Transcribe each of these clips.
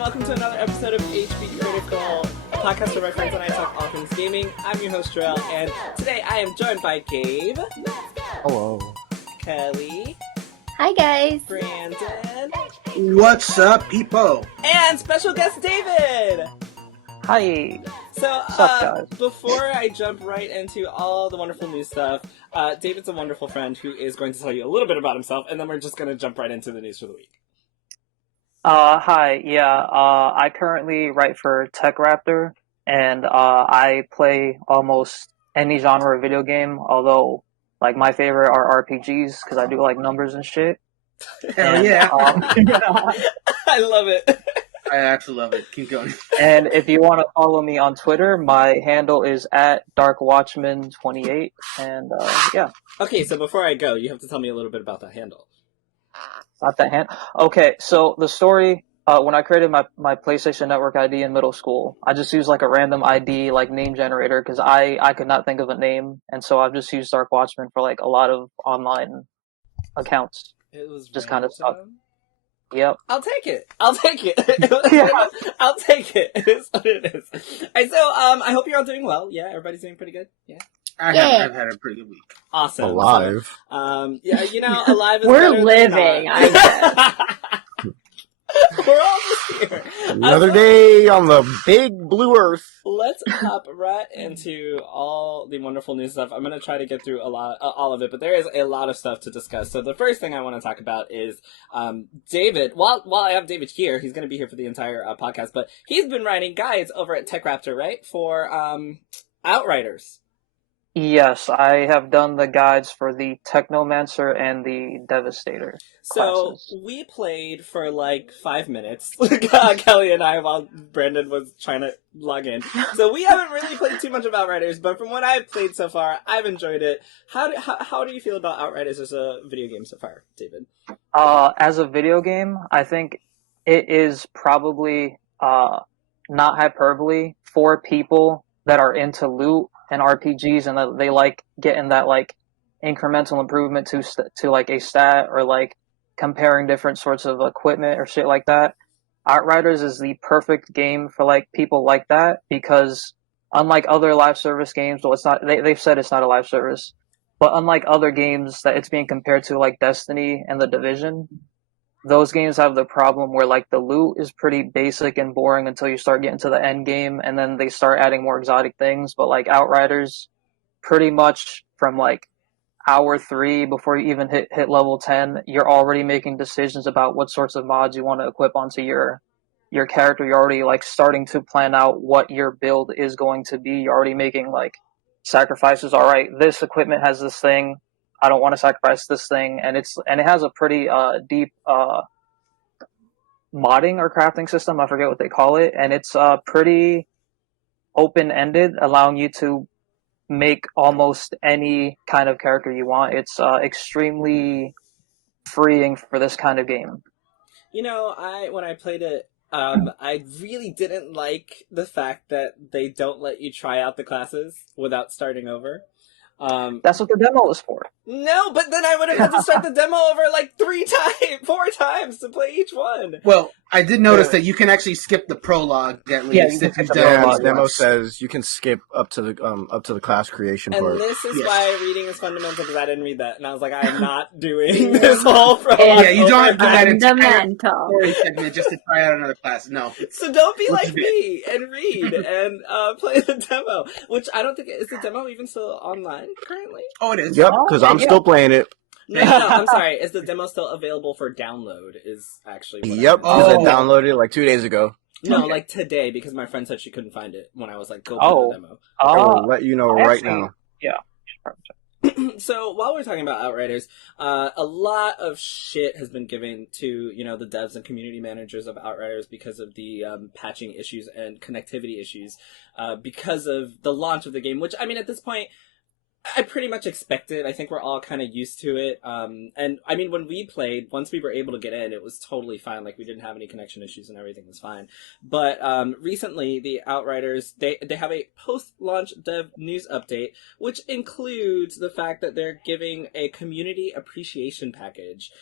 welcome to another episode of HPCritical, a podcast where my friends and I talk all things gaming. I'm your host, Jerel, and today I am joined by Gabe. Hello. Kellie. Hi, guys. Brandon. What's up, people? And special guest, David. Hi. So, What's up, guys? before I jump right into all the wonderful new stuff, David's a wonderful friend who is going to tell you a little bit about himself, and then we're just going to jump right into the news for the week. Hi. Yeah. I currently write for TechRaptor, and I play almost any genre of video game. Although, like, my favorite are RPGs because I do like numbers and shit. Hell yeah. I love it. I actually love it. Keep going. And if you want to follow me on Twitter, my handle is @DarkWatchman28. And yeah. Okay, so before I go, you have to tell me a little bit about that handle. Not that hand. Okay, so the story, when I created my PlayStation Network ID in middle school, I just used like a random ID, like name generator, because I could not think of a name, and so I've just used Dark Watchman for like a lot of online accounts. It was just kind of stuff. random. Yep. I'll take it. I'll take it. Yeah. I'll take it. It is what it is. Alright, so I hope you're all doing well. Yeah, everybody's doing pretty good. Yeah. I've had a pretty good week. Awesome. Alive. So, yeah, you know, alive is We're better living, than I not. We're all just here. Another day on the big blue earth. Let's hop right into all the wonderful new stuff. I'm going to try to get through all of it, but there is a lot of stuff to discuss. So the first thing I want to talk about is David. While I have David here, he's going to be here for the entire podcast, but he's been writing guides over at TechRaptor, right? For Outriders. Yes, I have done the guides for the Technomancer and the Devastator So classes. we played for like 5 minutes, Kellie and I, while Brandon was trying to log in. So we haven't really played too much of Outriders, but from what I've played so far, I've enjoyed it. How do you feel about Outriders as a video game so far, David? As a video game, I think it is probably not hyperbole for people that are into loot and RPGs and that they like getting that like incremental improvement to like a stat or like comparing different sorts of equipment or shit like that. Outriders is the perfect game for like people like that because unlike other live service games, well, it's not. They've said it's not a live service, but unlike other games that it's being compared to, like Destiny and The Division, those games have the problem where like the loot is pretty basic and boring until you start getting to the end game, and then they start adding more exotic things. But like Outriders, pretty much from like hour 3 before you even hit level 10, you're already making decisions about what sorts of mods you want to equip onto your character. You're already like starting to plan out what your build is going to be. You're already making like sacrifices. All right, this equipment has this thing. I don't want to sacrifice this thing, and it has a pretty deep modding or crafting system. I forget what they call it, and it's pretty open-ended, allowing you to make almost any kind of character you want. It's extremely freeing for this kind of game. You know, when I played it, I really didn't like the fact that they don't let you try out the classes without starting over. That's what the demo is for. No, but then I would have had to start the demo over like 4 times to play each one. Well, I did notice that you can actually skip the prologue at least. Yeah, you can skip the prologue. The demo says you can skip up to the class creation And part. this is Yes. why reading is fundamental, because I didn't read that. And I was like, I'm not doing this whole prologue. Yeah, you don't have to do that entire Fundamental. story segment just to try out another class. No. So don't be Which like is me and read and play the demo. Which I don't think is the demo even still online currently. Oh, it is. Yep, because I'm still playing it. No, I'm sorry. Is the demo still available for download? Is actually what Yep, I'm- because I Oh. downloaded it like 2 days ago. No, Okay. like today, because my friend said she couldn't find it when I was like, go Oh. play the demo. I will let you know I right actually- now. So while we're talking about Outriders, a lot of shit has been given to, you know, the devs and community managers of Outriders because of the patching issues and connectivity issues, because of the launch of the game, which, I mean, at this point, I pretty much expect it. I think we're all kind of used to it. And I mean, when we played, once we were able to get in, it was totally fine. Like, we didn't have any connection issues and everything was fine. But recently, the Outriders, they have a post-launch dev news update, which includes the fact that they're giving a community appreciation package.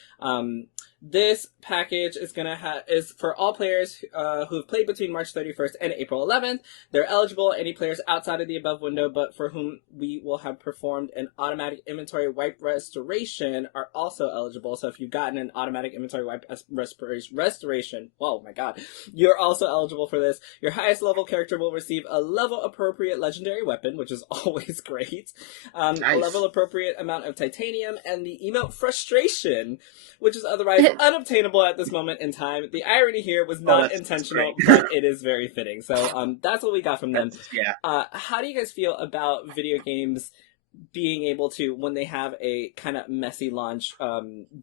This package is for all players who have played between March 31st and April 11th. They're eligible. Any players outside of the above window, but for whom we will have performed an automatic inventory wipe restoration, are also eligible. So if you've gotten an automatic inventory wipe restoration, oh my god, you're also eligible for this. Your highest level character will receive a level appropriate legendary weapon, which is always great. Nice. A level appropriate amount of titanium, and the emote frustration, which is otherwise unobtainable at this moment in time. The irony here was not intentional, but it is very fitting. So that's what we got from them. Yeah. How do you guys feel about video games being able to, when they have a kind of messy launch,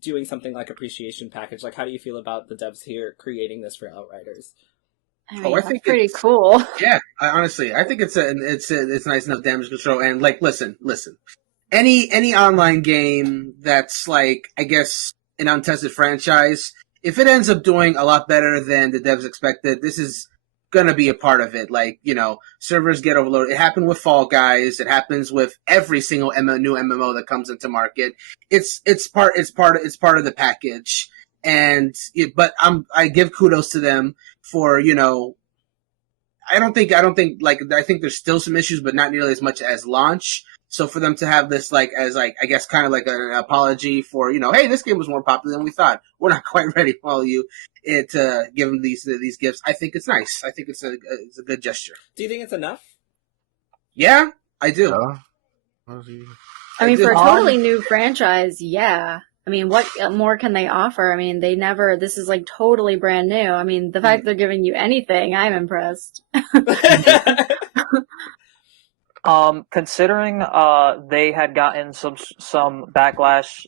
doing something like appreciation package? Like, how do you feel about the devs here creating this for Outriders? I mean, I think that's pretty cool. Yeah, honestly, I think it's nice enough damage control. And like, listen, any online game that's like, I guess, an untested franchise, if it ends up doing a lot better than the devs expected, this is gonna be a part of it. Like, servers get overloaded. It happened with Fall Guys. It happens with every single new MMO that comes into market. It's part of the package. But I give kudos to them for, I think there's still some issues, but not nearly as much as launch. So for them to have this I guess kind of like an apology for, hey, this game was more popular than we thought. We're not quite ready for all you to give them these gifts. I think it's nice. I think it's a good gesture. Do you think it's enough? Yeah, I do. I mean, for a totally new franchise, yeah. I mean, what more can they offer? I mean, this is like totally brand new. I mean, the fact they're giving you anything, I'm impressed. Considering they had gotten some backlash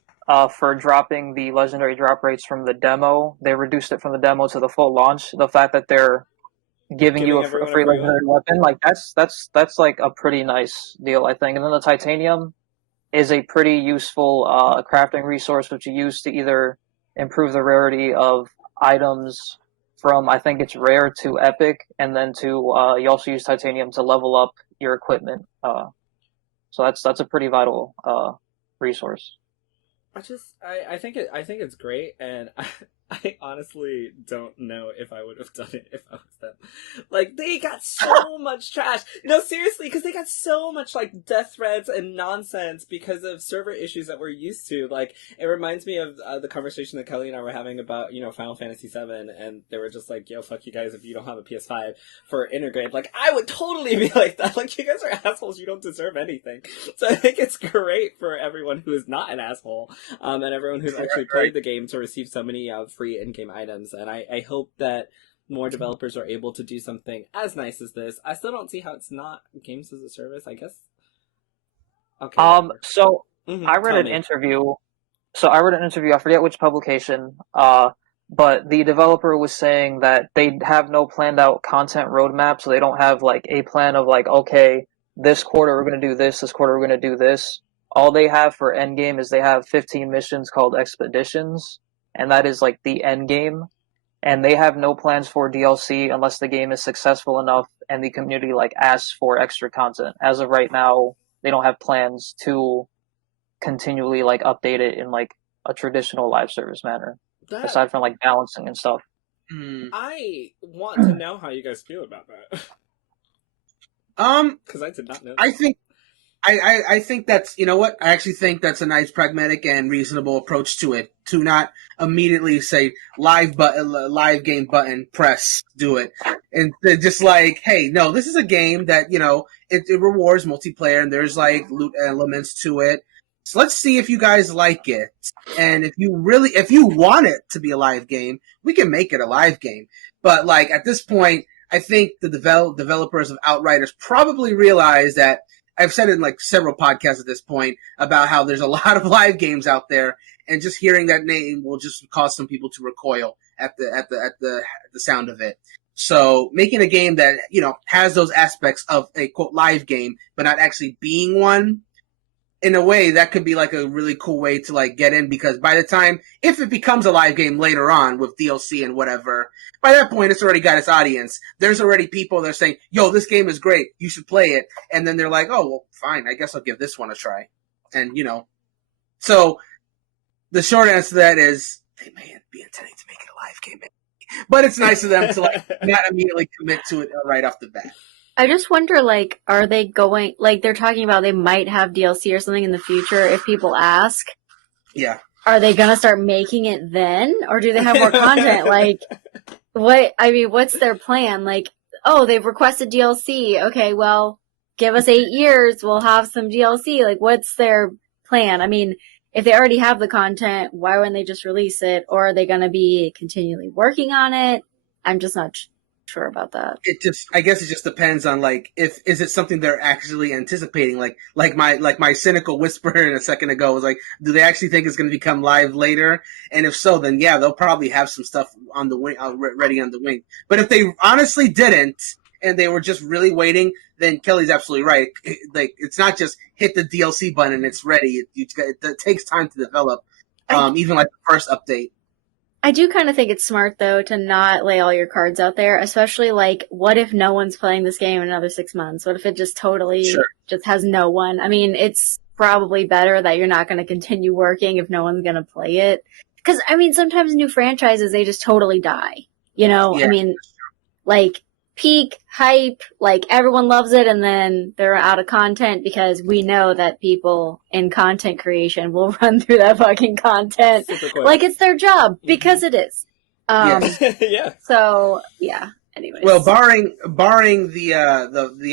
for dropping the legendary drop rates from the demo, they reduced it from the demo to the full launch. The fact that they're giving you a free legendary weapon, like that's like a pretty nice deal, I think. And then the titanium is a pretty useful crafting resource, which you use to either improve the rarity of items from, I think it's rare to epic, and then you also use titanium to level up your equipment. So that's a pretty vital resource. I think it's great, and I honestly don't know if I would have done it if I was them. Like, they got so much trash. No, seriously, because they got so much, like, death threats and nonsense because of server issues that we're used to. Like, it reminds me of the conversation that Kellie and I were having about, Final Fantasy VII, and they were just like, yo, fuck you guys if you don't have a PS5 for Intergrade. Like, I would totally be like that. Like, you guys are assholes, you don't deserve anything. So I think it's great for everyone who is not an asshole, and everyone who's actually played the game to receive so many free in-game items. And I hope that more developers are able to do something as nice as this. I still don't see how it's not games as a service, I guess. Okay. So I read an interview. I forget which publication, but the developer was saying that they have no planned out content roadmap, so they don't have like a plan of like, okay, this quarter we're going to do this quarter we're going to do this. All they have for endgame is they have 15 missions called expeditions, and that is like the end game. And they have no plans for DLC unless the game is successful enough and the community like asks for extra content. As of right now, they don't have plans to continually like update it in like a traditional live service manner, aside from like balancing and stuff. I want to know how you guys feel about that. Because I did not know. I think that's, I actually think that's a nice pragmatic and reasonable approach to it, to not immediately say live game button, press, do it. And just like, hey, no, this is a game that, it rewards multiplayer and there's like loot elements to it. So let's see if you guys like it. And if you want it to be a live game, we can make it a live game. But like at this point, I think the developers of Outriders probably realize that, I've said it in like several podcasts at this point about how there's a lot of live games out there, and just hearing that name will just cause some people to recoil at the sound of it. So making a game that, has those aspects of a quote live game, but not actually being one, in a way, that could be like a really cool way to like get in, because by the time, if it becomes a live game later on with DLC and whatever, by that point it's already got its audience. There's already people that are saying, yo, this game is great, you should play it. And then they're like, oh, well, fine, I guess I'll give this one a try. And, so the short answer to that is they may be intending to make it a live game. But it's nice of them to like not immediately commit to it right off the bat. I just wonder, like, are they going, like, they're talking about they might have DLC or something in the future if people ask. Yeah. Are they gonna start making it then? Or do they have more content? Like, what's their plan? Like, oh, they've requested DLC. Okay, well, give us 8 years, we'll have some DLC. Like, what's their plan? I mean, if they already have the content, why wouldn't they just release it? Or are they gonna be continually working on it? I'm just not sure about that. I guess it just depends on like, is it something they're actually anticipating? Like my cynical whisper in a second ago was like, do they actually think it's going to become live later? And if so, then yeah, they'll probably have some stuff on the wing, ready on the wing. But if they honestly didn't, and they were just really waiting, then Kellie's absolutely right. Like, it's not just hit the DLC button and it's ready. It takes time to develop. Even like the first update. I do kind of think it's smart, though, to not lay all your cards out there, especially, like, what if no one's playing this game in another 6 months? What if it just totally just has no one? I mean, it's probably better that you're not going to continue working if no one's going to play it. Because, I mean, sometimes new franchises, they just totally die. Yeah. I mean, like, peak, hype, like, everyone loves it, and then they're out of content because we know that people in content creation will run through that fucking content like it's their job, because it is. Yeah. So, yeah. Anyways. Well, barring the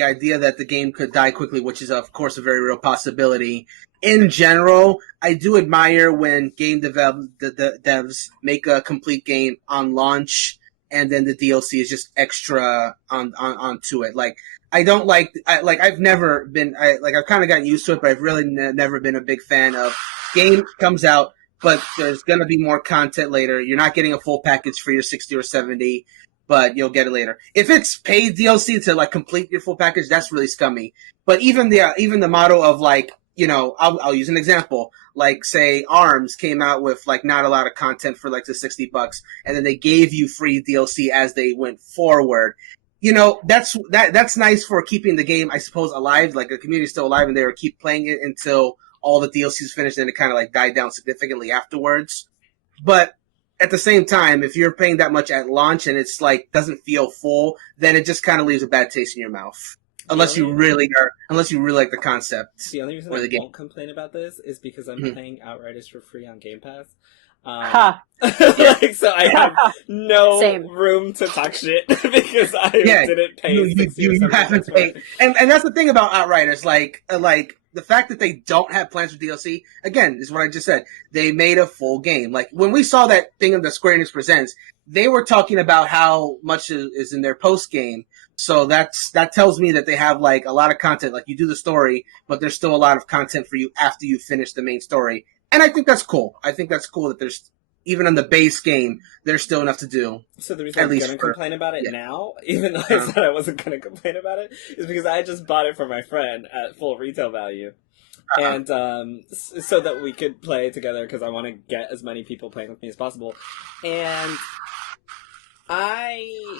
idea that the game could die quickly, which is of course a very real possibility, in general, I do admire when game devs make a complete game on launch, and then the DLC is just extra onto it. Like, I don't I've never been, I've kind of gotten used to it, but I've really never been a big fan of game comes out, but there's going to be more content later. You're not getting a full package for your 60 or 70, but you'll get it later. If it's paid DLC to like complete your full package, that's really scummy. But even the motto of like, I'll use an example. Like, say, ARMS came out with like not a lot of content for like the $60, and then they gave you free DLC as they went forward. That's nice for keeping the game, I suppose, alive. Like, the community is still alive, and they will keep playing it until all the DLC is finished, and it kind of like died down significantly afterwards. But at the same time, if you're paying that much at launch and it's like doesn't feel full, then it just kind of leaves a bad taste in your mouth. Unless you really like the concept. The only reason I won't complain about this is because I'm playing Outriders for free on Game Pass. So I have no room to talk shit because I didn't pay. You haven't paid, and that's the thing about Outriders. Like the fact that they don't have plans for DLC, again, is what I just said. They made a full game. Like, when we saw that thing of the Square Enix Presents, they were talking about how much is in their post game. So that tells me that they have like a lot of content. Like, you do the story, but there's still a lot of content for you after you finish the main story. And I think that's cool. I think that's cool that there's, even on the base game, there's still enough to do. So the reason I'm going to complain about it now, even though I said I wasn't going to complain about it, is because I just bought it for my friend at full retail value. And so that we could play together, because I want to get as many people playing with me as possible. And I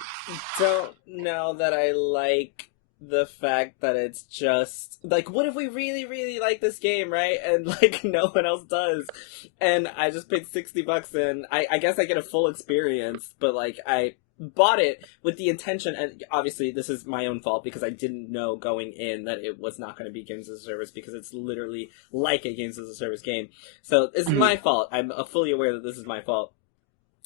don't know that I like the fact that it's just like, what if we really, really like this game, right? And like no one else does, and I just paid $60, and I guess I get a full experience, but like I bought it with the intention, and obviously this is my own fault because I didn't know going in that it was not going to be games as a service, because it's literally like a games as a service game. So it's my fault. I'm fully aware that this is my fault.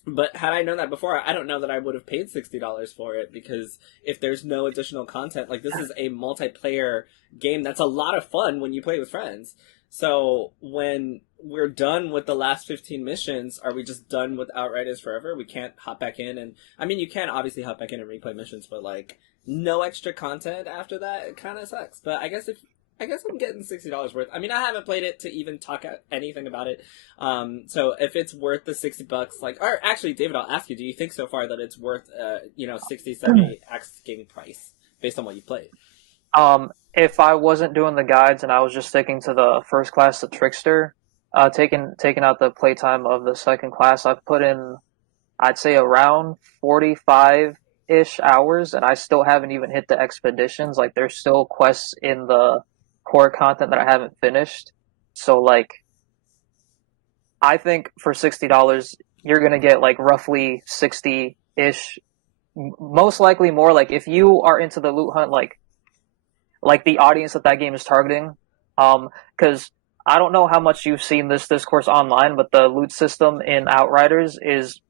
But had I known that before, I don't know that I would have paid $60 for it, because if there's no additional content, like, this is a multiplayer game that's a lot of fun when you play with friends. So when we're done with the last 15 missions, are we just done with Outriders forever? We can't hop back in, and I mean, you can obviously hop back in and replay missions, but like, no extra content after that, it kind of sucks. But I guess I'm getting $60 worth. I mean, I haven't played it to even talk anything about it. So if it's worth the $60, like, or actually, David, I'll ask you, do you think so far that it's worth, 60, 70 asking price based on what you've played? if I wasn't doing the guides and I was just sticking to the first class, the trickster, taking out the playtime of the second class, I've put in, I'd say, around 45-ish hours, and I still haven't even hit the expeditions. Like, there's still quests in the core content that I haven't finished. So, like, I think for $60, you're gonna get, like, roughly 60-ish, most likely more. Like, if you are into the loot hunt, like the audience that game is targeting, because I don't know how much you've seen this discourse online, but the loot system in Outriders is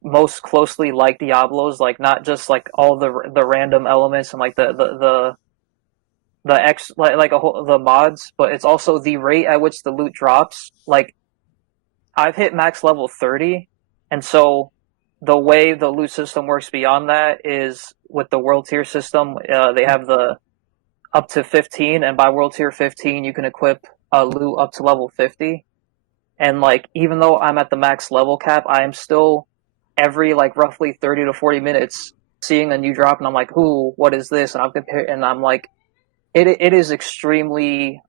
most closely like Diablo's, like not just like all the random elements and like the the mods, but it's also the rate at which the loot drops. Like, I've hit max level 30, and so the way the loot system works beyond that is with the world tier system. They have the up to 15, and by world tier 15, you can equip a loot up to level 50. And like, even though I'm at the max level cap, I am still every like roughly 30 to 40 minutes seeing a new drop, and I'm like, ooh, what is this? And I'm comparing, and I'm like, it is extremely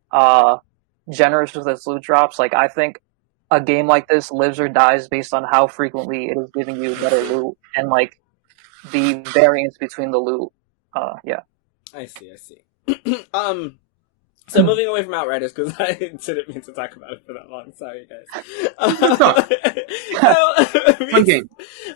generous with its loot drops. Like, I think a game like this lives or dies based on how frequently it is giving you better loot and like the variance between the loot. Yeah. I see. So moving away from Outriders, because I didn't mean to talk about it for that long. Sorry, guys. Fun game.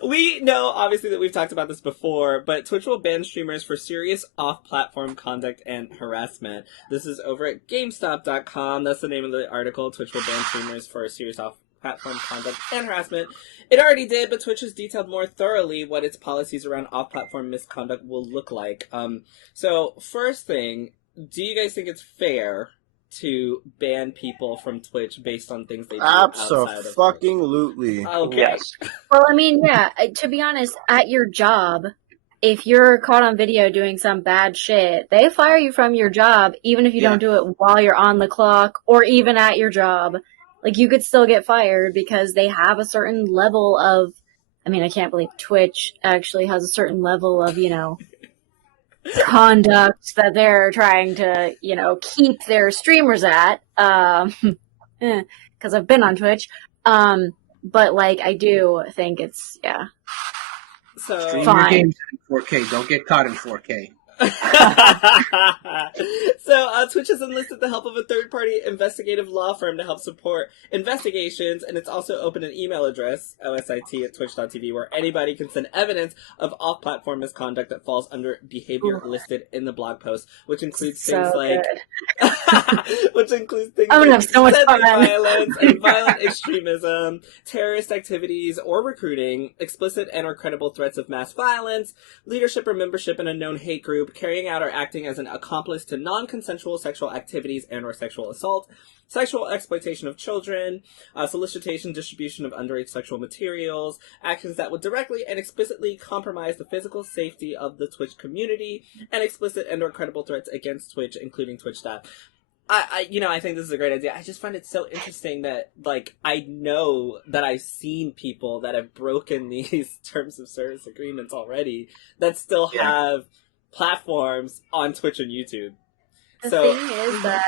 We know, obviously, that we've talked about this before, but Twitch will ban streamers for serious off-platform conduct and harassment. This is over at GameStop.com. That's the name of the article. Twitch will ban streamers for serious off-platform conduct and harassment. It already did, but Twitch has detailed more thoroughly what its policies around off-platform misconduct will look like. So, first thing, do you guys think it's fair to ban people from Twitch based on things they do outside of Absolutely. Okay. Yes. Well, I mean, yeah, to be honest, at your job, if you're caught on video doing some bad shit, they fire you from your job, even if you don't do it while you're on the clock or even at your job. Like, you could still get fired because they have a certain level of, I mean, I can't believe Twitch actually has a certain level of, conduct that they're trying to, keep their streamers at, because I've been on Twitch. But, like, I do think it's, So, Stream fine. your games in 4K. Don't get caught in 4K. So Twitch has enlisted the help of a third-party investigative law firm to help support investigations, and it's also opened an email address, osit@twitch.tv, where anybody can send evidence of off-platform misconduct that falls under behavior listed in the blog post, which includes things like I'm gonna have so much fun. violence and violent extremism, terrorist activities or recruiting, explicit and or credible threats of mass violence, leadership or membership in a known hate group, carrying out or acting as an accomplice to non-consensual sexual activities and or sexual assault, sexual exploitation of children, solicitation, distribution of underage sexual materials, actions that would directly and explicitly compromise the physical safety of the Twitch community, and explicit and or credible threats against Twitch, including Twitch staff. I think this is a great idea. I just find it so interesting that, like, I know that I've seen people that have broken these terms of service agreements already that still have platforms on Twitch and YouTube. The thing is that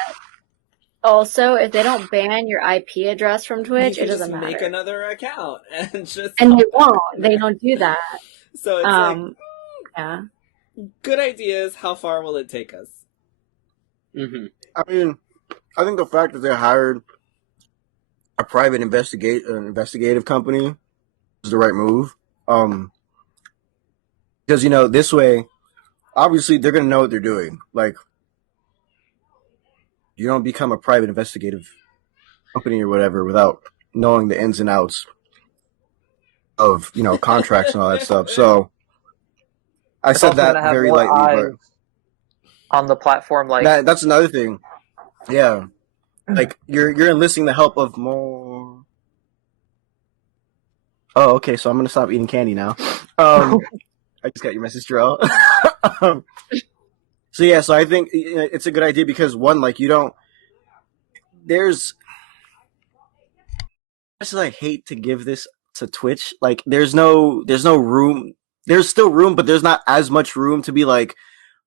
also, if they don't ban your IP address from Twitch, it doesn't matter. Make another account and they won't. They don't do that. So it's good ideas. How far will it take us? Mm-hmm. I mean, I think the fact that they hired a private investigative company is the right move. Because, this way, obviously, they're going to know what they're doing. Like, you don't become a private investigative company or whatever without knowing the ins and outs of, contracts and all that stuff. So, I said that very lightly, but on the platform, like that's another thing. Yeah, like you're enlisting the help of more. Oh, okay. So I'm gonna stop eating candy now. I just got your message, Jerel. So I think it's a good idea because one, like there's. I hate to give this to Twitch. Like, there's no room. There's still room, but there's not as much room to be like,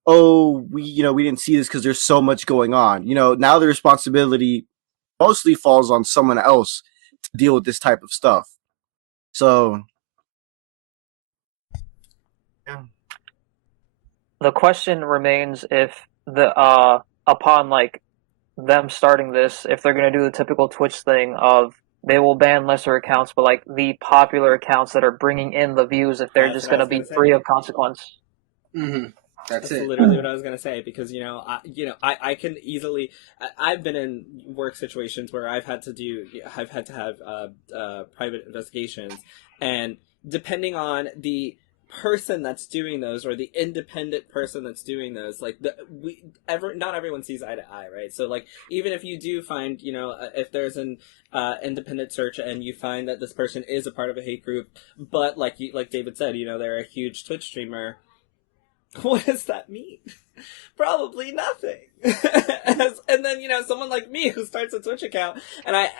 oh, we didn't see this because there's so much going on. Now the responsibility mostly falls on someone else to deal with this type of stuff. So, yeah. The question remains if upon like them starting this, if they're going to do the typical Twitch thing of they will ban lesser accounts, but like the popular accounts that are bringing in the views, if they're just going to be free of consequence. Mm-hmm. That's it. Literally what I was gonna say, because I can easily. I've been in work situations where I've had to have private investigations, and depending on the person that's doing those, or the independent person that's doing those, like not everyone sees eye to eye, right? So like, even if you do find, if there's an independent search and you find that this person is a part of a hate group, but like David said, they're a huge Twitch streamer. What does that mean? Probably nothing. And then, someone like me who starts a Twitch account and I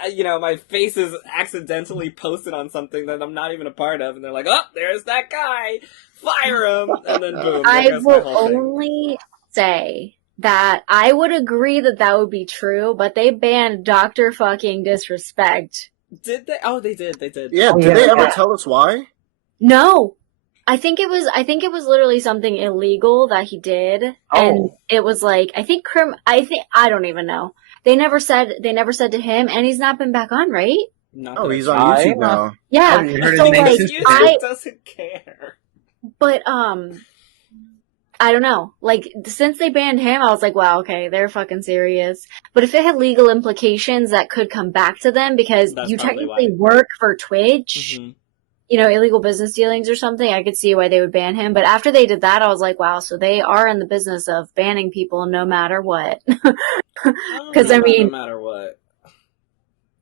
my face is accidentally posted on something that I'm not even a part of, and they're like, oh, there's that guy, fire him, and then boom. I will only say that I would agree that would be true, but they banned Dr. fucking Disrespect. Did they? Oh, they did. Yeah, did they ever tell us why? No. I think it was literally something illegal that he did, and it was like I don't even know. They never said to him, and he's not been back on, right? He's on YouTube now. Yeah, so like YouTube doesn't care. But I don't know. Like, since they banned him, I was like, wow, okay, they're fucking serious. But if it had legal implications that could come back to them, because you technically work for Twitch. Mm-hmm. Illegal business dealings or something, I could see why they would ban him. But after they did that, I was like, wow, so they are in the business of banning people no matter what. Because, no matter what.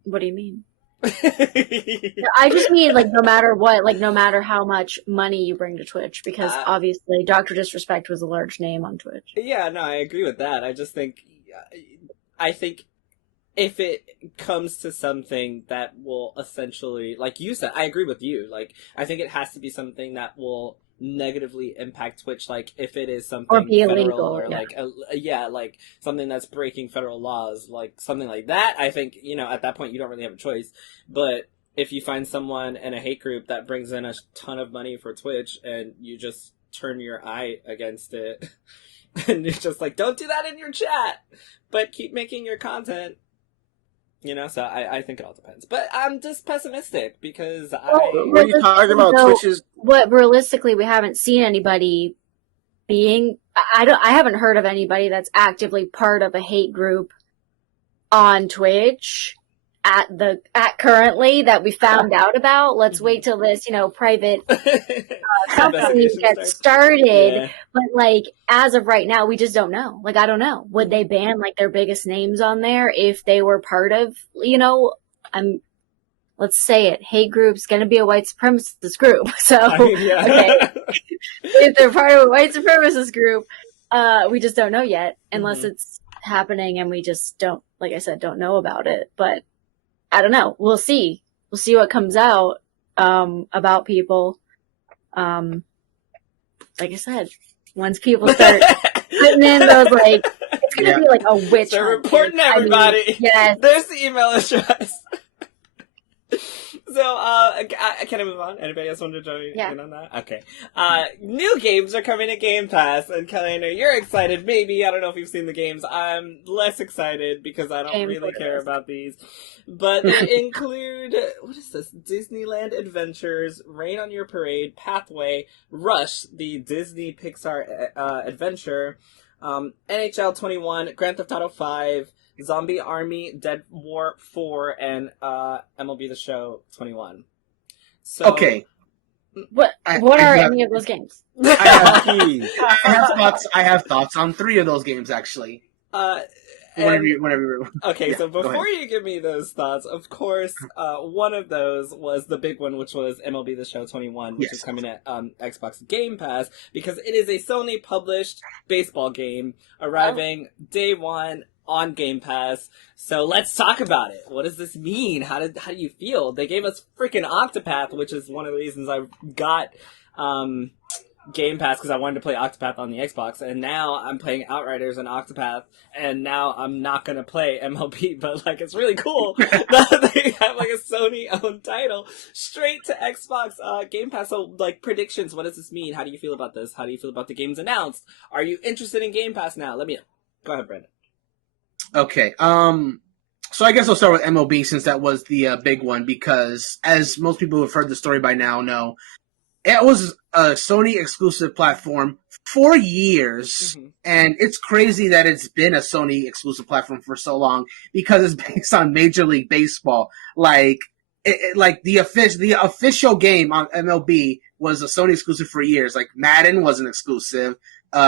What do you mean? I just mean, like, no matter what, like, no matter how much money you bring to Twitch. Because, obviously, Dr. Disrespect was a large name on Twitch. Yeah, no, I agree with that. I just think... I think... if it comes to something that will essentially, like you said, I agree with you. Like, I think it has to be something that will negatively impact Twitch. Like, if it is something or be federal, illegal, or like something that's breaking federal laws, like something like that. I think at that point you don't really have a choice. But if you find someone in a hate group that brings in a ton of money for Twitch, and you just turn your eye against it, and you're just like, don't do that in your chat, but keep making your content. So I think it all depends. But I'm just pessimistic because what are you talking about? Twitch's... But realistically, we haven't seen anybody being... I haven't heard of anybody that's actively part of a hate group on Twitch at currently that we found out about. Let's wait till this, private company gets started. Yeah. But like, as of right now, we just don't know. Like, I don't know. Would they ban like their biggest names on there if they were part of, let's say it, hate group's gonna be a white supremacist group. So, okay. If they're part of a white supremacist group, we just don't know yet, unless it's happening and we just don't, like I said, don't know about it. But I don't know. We'll see. We'll see what comes out about people. Like I said, once people start putting in those, like, it's going to be like a witch hunt. They're reporting everybody. Yes. There's the email address. So, can I move on? Anybody else want to join in on that? Okay. New games are coming to Game Pass, and Kellie, I know you're excited. Maybe. I don't know if you've seen the games. I'm less excited because I don't really care about these. But they include, what is this? Disneyland Adventures, Rain on Your Parade, Pathway, Rush, the Disney Pixar adventure, NHL 21, Grand Theft Auto 5, Zombie Army, Dead War 4, and MLB The Show 21. So, okay. What are any of those games? I have thoughts on 3 of those games, actually. Okay, so before you give me those thoughts, of course, one of those was the big one, which was MLB The Show 21, which is coming at Xbox Game Pass, because it is a Sony-published baseball game arriving day one on Game Pass. So let's talk about it. What does this mean? How do you feel? They gave us freaking Octopath, which is one of the reasons I got Game Pass because I wanted to play Octopath on the Xbox, and now I'm playing Outriders and Octopath, and now I'm not gonna play MLB, but like it's really cool that they have like a Sony-owned title straight to Xbox Game Pass. So like predictions, what does this mean? How do you feel about this? How do you feel about the games announced? Are you interested in Game Pass now? Let me know. Go ahead, Brandon. Okay. So I guess I'll start with MLB since that was the big one because as most people who have heard the story by now know, it was a Sony exclusive platform for years, and it's crazy that it's been a Sony exclusive platform for so long because it's based on Major League Baseball. Like the official game on MLB was a Sony exclusive for years. Like Madden wasn't exclusive, the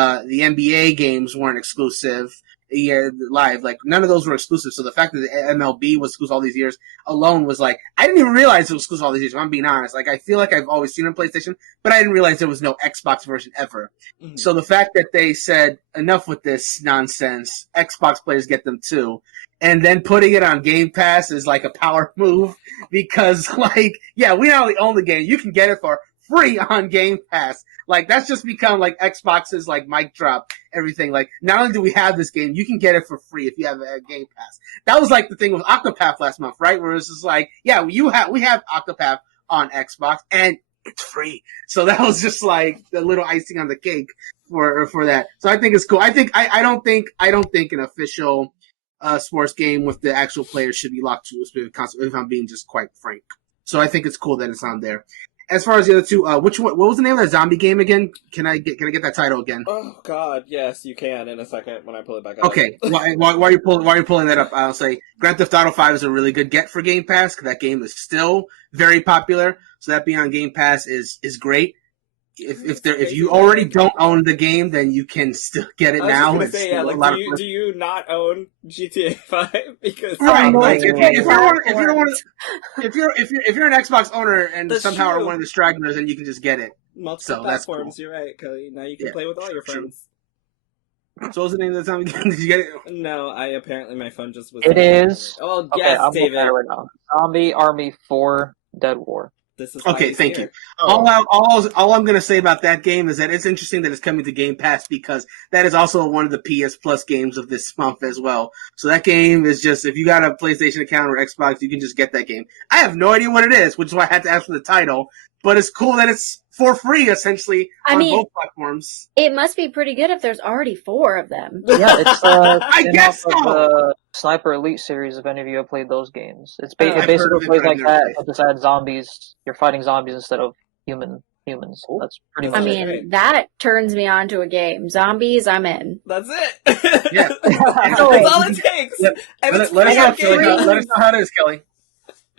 NBA games weren't exclusive. Yeah, live, like none of those were exclusive. So the fact that the MLB was exclusive all these years alone was like, I didn't even realize it was exclusive all these years. If I'm being honest. Like I feel like I've always seen it on PlayStation, but I didn't realize there was no Xbox version ever. So the fact that they said enough with this nonsense, Xbox players get them too, and then putting it on Game Pass is like a power move because like, yeah, we not only own the game, you can get it for free on Game Pass. Like that's just become like Xbox's like mic drop everything. Like not only do we have this game, you can get it for free if you have a Game Pass. That was like the thing with Octopath last month, right? Where it's just like, yeah, we have Octopath on Xbox and it's free. So that was just like the little icing on the cake for that. So I think it's cool. I don't think an official sports game with the actual players should be locked to a specific console, if I'm being just quite frank. So I think it's cool that it's on there. As far as the other two, what was the name of that zombie game again? Can I get that title again? Oh God, yes, you can in a second when I pull it back up. Okay, while you're pulling that up, I'll say Grand Theft Auto 5 is a really good get for Game Pass because that game is still very popular. So that being on Game Pass is great. If you already don't own the game, then you can still get it now. I was just gonna say, yeah, like, do you not own GTA 5? Because right, like if you're an Xbox owner and That's somehow true. are one of the stragglers, then you can just get it. Multiple So that's platforms, cool. you're right, Kelly. Now you can play with all your True. friends. So what was the name of the time again? Did you get it? No, apparently my phone just was. It is. Oh Okay, yes, I'm David. looking at it right now. Zombie Army 4 Dead War. This is why Okay, he's thank here. you. All I'm going to say about that game is that it's interesting that it's coming to Game Pass because that is also one of the PS Plus games of this month as well. So that game is just, if you got a PlayStation account or Xbox, you can just get that game. I have no idea what it is, which is why I had to ask for the title, but it's cool that it's for free, essentially, on both platforms. It must be pretty good if there's already 4 of them. Yeah, it's I guess of so! the Sniper Elite series, if any of you have played those games. It I've heard basically of it, plays but I've like never that, played. but just add zombies. You're fighting zombies instead of humans. That's pretty much I it. mean, that turns me on to a game. Zombies, I'm in. That's it. Yeah. That's all it takes. Yep. And Let it's us free know, on Kelly. Game Pass. Let us know how it is, Kelly.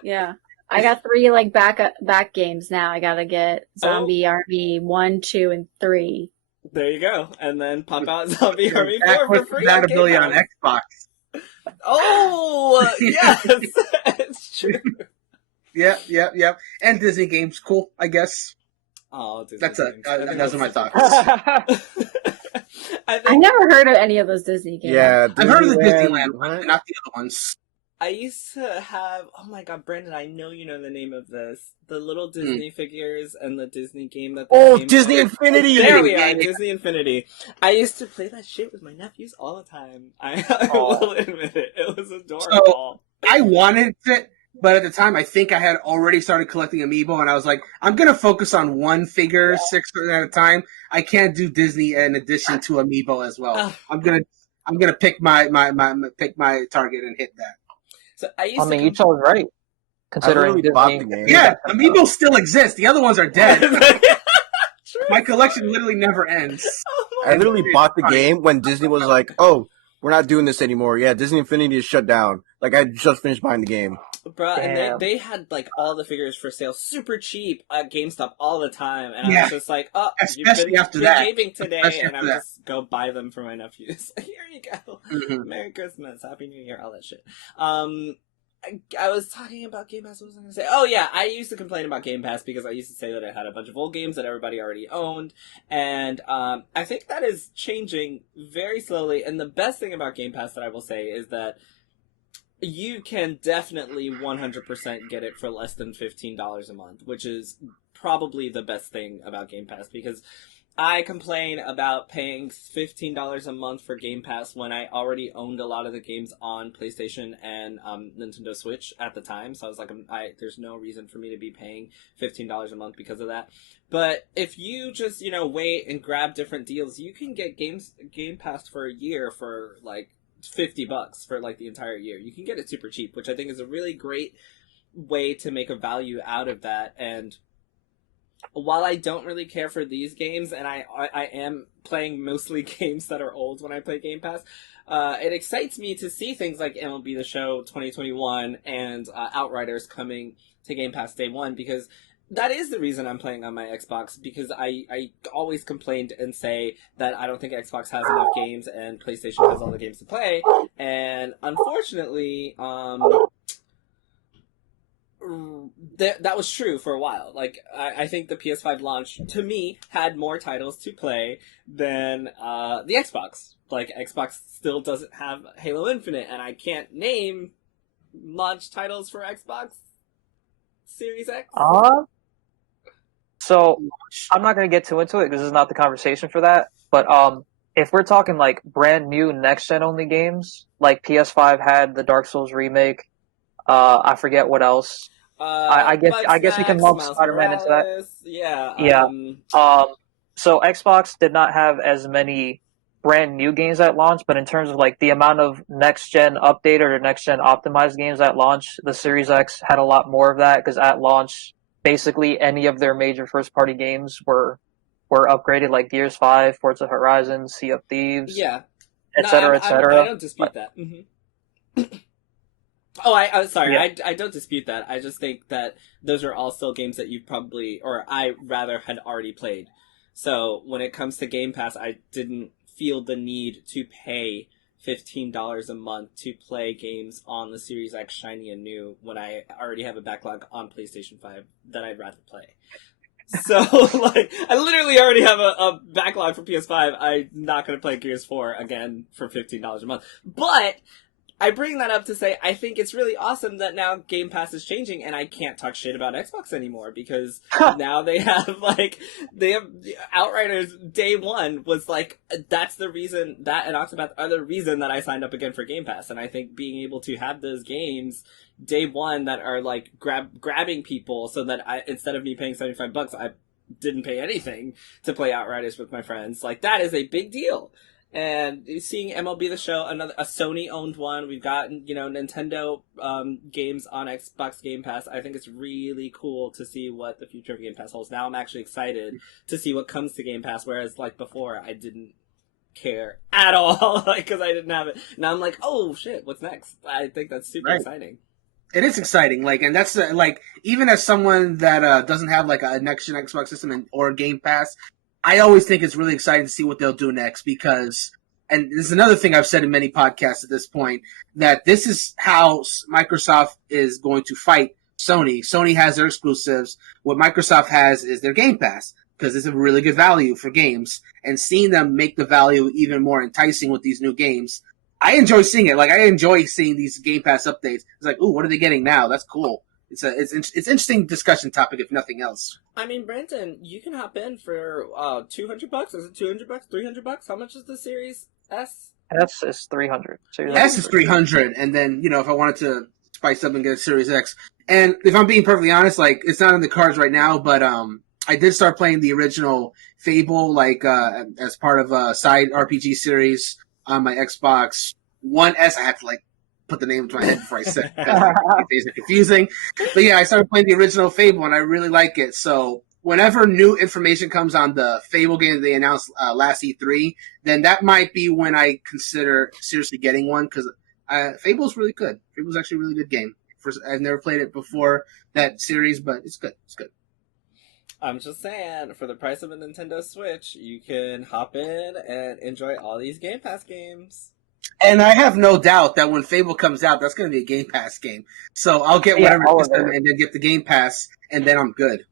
Yeah. I got 3 like back games now. I gotta get Zombie Army 1, 2, and 3. There you go. And then pop out Zombie Army 4 Backwards for free compatibility on on Game Pass. Xbox. Oh, yes. It's true. Yep. And Disney games, cool, I guess. Oh, Disney Those games. are my thoughts. I never heard of any of those Disney games. Yeah, I've heard of the Disneyland, Disneyland one, right? not the other ones. I used to have, oh my God, Brandon, I know you know the name of this. The little Disney figures and the Disney game that they Oh, came Disney out. Infinity! There we are, Yeah. Disney Infinity. I used to play that shit with my nephews all the time. I will admit it. It was adorable. I wanted it, but at the time, I think I had already started collecting Amiibo, and I was like, I'm gonna focus on one figure 6 at a time. I can't do Disney in addition to Amiibo as well. Oh. I'm gonna pick my target and hit that. So I used to you chose right. Considering literally bought Disney. the game. Yeah, Amiibo still exists. The other ones are dead. True. My collection literally never ends. Oh my I literally bought the game when Disney was like, "Oh, we're not doing this anymore." Yeah, Disney Infinity is shut down. Like I just finished buying the game. Bruh, and Damn. they had like all the figures for sale super cheap at GameStop all the time, and I Yeah. was just like, "Oh, Especially you've after been that. gaming today," Especially and after I'm that. just go buy them for my nephews. Here you go. Mhm. Merry Christmas, Happy New Year, all that shit. I was talking about Game Pass. What was I going to say? Oh yeah, I used to complain about Game Pass because I used to say that it had a bunch of old games that everybody already owned, and I think that is changing very slowly. And the best thing about Game Pass that I will say is that you can definitely 100% get it for less than $15 a month, which is probably the best thing about Game Pass because I complain about paying $15 a month for Game Pass when I already owned a lot of the games on PlayStation and Nintendo Switch at the time. So I was like, there's no reason for me to be paying $15 a month because of that. But if you just, wait and grab different deals, you can get Game Pass for a year for like $50 for like the entire year. You can get it super cheap, which I think is a really great way to make a value out of that. And while I don't really care for these games, and I am playing mostly games that are old when I play Game Pass, it excites me to see things like MLB The Show 2021 and Outriders coming to Game Pass day one, because that is the reason I'm playing on my Xbox, because I always complained and say that I don't think Xbox has enough games and PlayStation has all the games to play, and unfortunately, that was true for a while. Like, I think the PS5 launch, to me, had more titles to play than the Xbox. Like, Xbox still doesn't have Halo Infinite, and I can't name launch titles for Xbox Series X. So, I'm not going to get too into it, because this is not the conversation for that, but if we're talking, like, brand new next-gen only games, like PS5 had the Dark Souls remake, I forget what else. I guess we can lump Spider-Man into that. Yeah. So Xbox did not have as many brand new games at launch, but in terms of like the amount of next-gen updated or next-gen optimized games at launch, the Series X had a lot more of that, because at launch, basically any of their major first-party games were upgraded, like Gears 5, Forza Horizon, Sea of Thieves, etc., etc. I don't dispute that. Mm-hmm. I'm sorry. Yeah. I don't dispute that. I just think that those are all still games that you've probably, or I rather had already played. So when it comes to Game Pass, I didn't feel the need to pay $15 a month to play games on the Series X shiny and new when I already have a backlog on PlayStation 5 that I'd rather play. So, like, I literally already have a backlog for PS5. I'm not going to play Gears 4 again for $15 a month. But I bring that up to say I think it's really awesome that now Game Pass is changing and I can't talk shit about Xbox anymore, because now they have Outriders day one was like, that's the reason, that and Octopath are the reason that I signed up again for Game Pass. And I think being able to have those games day one that are like grabbing people, so that instead of me paying $75, I didn't pay anything to play Outriders with my friends, like, that is a big deal. And seeing MLB The Show, a Sony-owned one, we've got, Nintendo games on Xbox Game Pass. I think it's really cool to see what the future of Game Pass holds. Now I'm actually excited to see what comes to Game Pass, whereas, like, before, I didn't care at all, like, because I didn't have it. Now I'm like, oh, shit, what's next? I think that's super exciting. It is exciting, like, and that's, like, even as someone that doesn't have, like, a next-gen Xbox system or Game Pass, I always think it's really exciting to see what they'll do next, because, and this is another thing I've said in many podcasts at this point, that this is how Microsoft is going to fight Sony. Sony has their exclusives. What Microsoft has is their Game Pass, because it's a really good value for games, and seeing them make the value even more enticing with these new games, I enjoy seeing it. Like, I enjoy seeing these Game Pass updates. It's like, ooh, what are they getting now? That's cool. It's interesting discussion topic, if nothing else. I mean, Brandon, you can hop in for $200. Is it $200? $300? How much is the Series S? S is $300. S is $300, and then if I wanted to spice up and get a Series X, and if I'm being perfectly honest, like, it's not in the cards right now, but I did start playing the original Fable, like, as part of a side RPG series on my Xbox One S. I have to, like, put the name into my head before I say it, because these are confusing. But yeah, I started playing the original Fable, and I really like it. So whenever new information comes on the Fable game that they announced last E3, then that might be when I consider seriously getting one, because Fable's really good. Fable's actually a really good game. I've never played it before that series, but it's good. It's good. I'm just saying, for the price of a Nintendo Switch, you can hop in and enjoy all these Game Pass games. And I have no doubt that when Fable comes out, that's going to be a Game Pass game. So I'll get whatever system and then get the Game Pass, and then I'm good.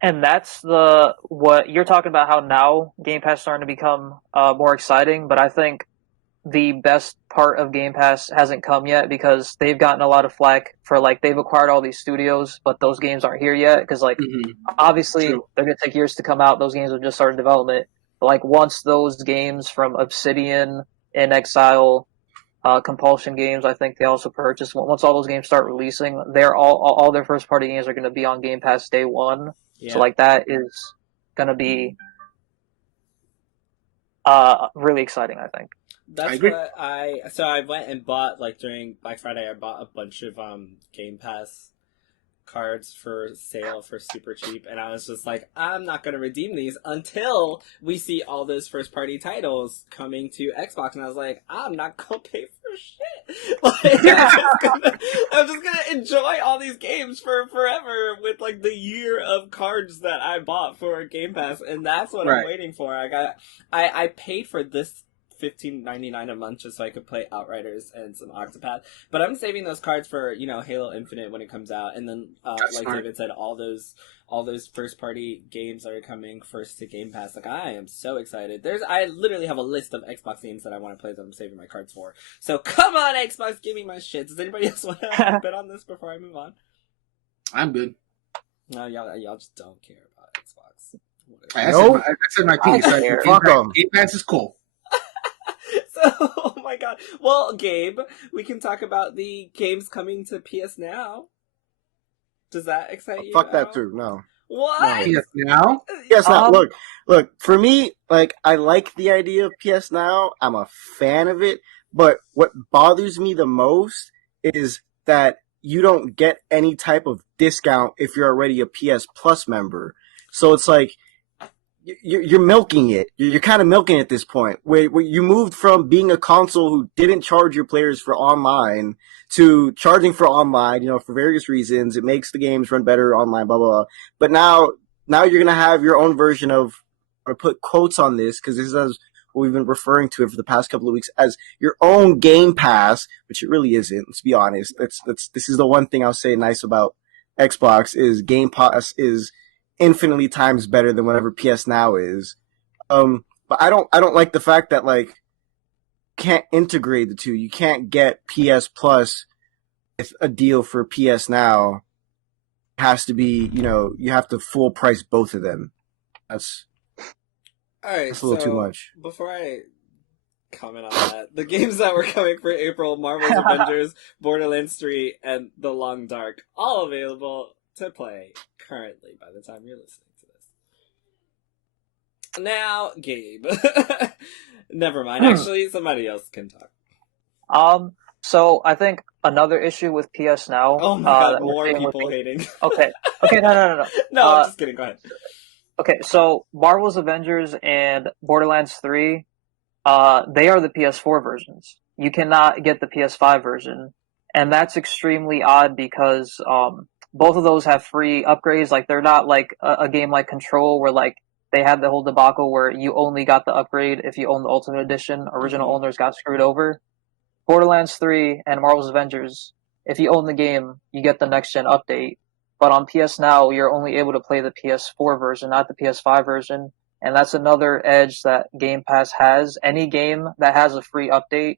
And that's what you're talking about, how now Game Pass is starting to become more exciting, but I think the best part of Game Pass hasn't come yet, because they've gotten a lot of flack for, like, they've acquired all these studios, but those games aren't here yet, because, like, obviously they're going to take years to come out. Those games have just started development. Like once those games from Obsidian, In Exile, Compulsion Games, I think they also purchased. Once all those games start releasing, they're all their first party games are going to be on Game Pass day one. Yeah. So like that is going to be really exciting, I think. That's what I went and bought, like, during Black Friday, I bought a bunch of Game Pass cards for sale for super cheap, and I was just like, I'm not going to redeem these until we see all those first party titles coming to Xbox, and I was like, I'm not going to pay for shit. Like, I'm just gonna enjoy all these games for forever with, like, the year of cards that I bought for Game Pass, and that's what I'm waiting for. I paid for this $15.99 a month just so I could play Outriders and some Octopath. But I'm saving those cards for, Halo Infinite when it comes out, and then like David said, all those first party games are coming first to Game Pass. Like, I am so excited. I literally have a list of Xbox games that I want to play that I'm saving my cards for. So come on, Xbox, give me my shit. Does anybody else want to bet on this before I move on? I'm good. No, y'all just don't care about Xbox. I said my piece. Game Pass is cool. Oh my god. Well, Gabe, we can talk about the games coming to PSNow. Does that excite you? Fuck that too. No. What? PSNow? PSNow. Look. For me, like, I like the idea of PSNow. I'm a fan of it. But what bothers me the most is that you don't get any type of discount if you're already a PS Plus member. So it's like, you're milking it. You're kind of milking it at this point. Where you moved from being a console who didn't charge your players for online to charging for online, for various reasons. It makes the games run better online, blah, blah, blah. But now you're going to have your own version of, or put quotes on this, because this is what we've been referring to it for the past couple of weeks, as your own Game Pass, which it really isn't. Let's be honest. This is the one thing I'll say nice about Xbox is Game Pass is infinitely times better than whatever PSNow is. But I don't like the fact that, like, can't integrate the two. You can't get PS Plus with a deal for PSNow. It has to be, you have to full price both of them. That's a little too much. Before I comment on that, the games that were coming for April, Marvel's Avengers, Borderlands 3, and The Long Dark, all available to play currently by the time you're listening to this. Now, Gabe. Never mind. Actually, somebody else can talk. So I think another issue with PSNow. Oh my god, more people hating. Okay, no. No, I'm just kidding. Go ahead. Okay, so Marvel's Avengers and Borderlands 3, they are the PS4 versions. You cannot get the PS5 version, and that's extremely odd because both of those have free upgrades. Like, they're not like a game like Control where, like, they had the whole debacle where you only got the upgrade if you own the Ultimate Edition. Original owners got screwed over. Borderlands 3 and Marvel's Avengers, if you own the game, you get the next-gen update. But on PSNow, you're only able to play the PS4 version, not the PS5 version. And that's another edge that Game Pass has. Any game that has a free update,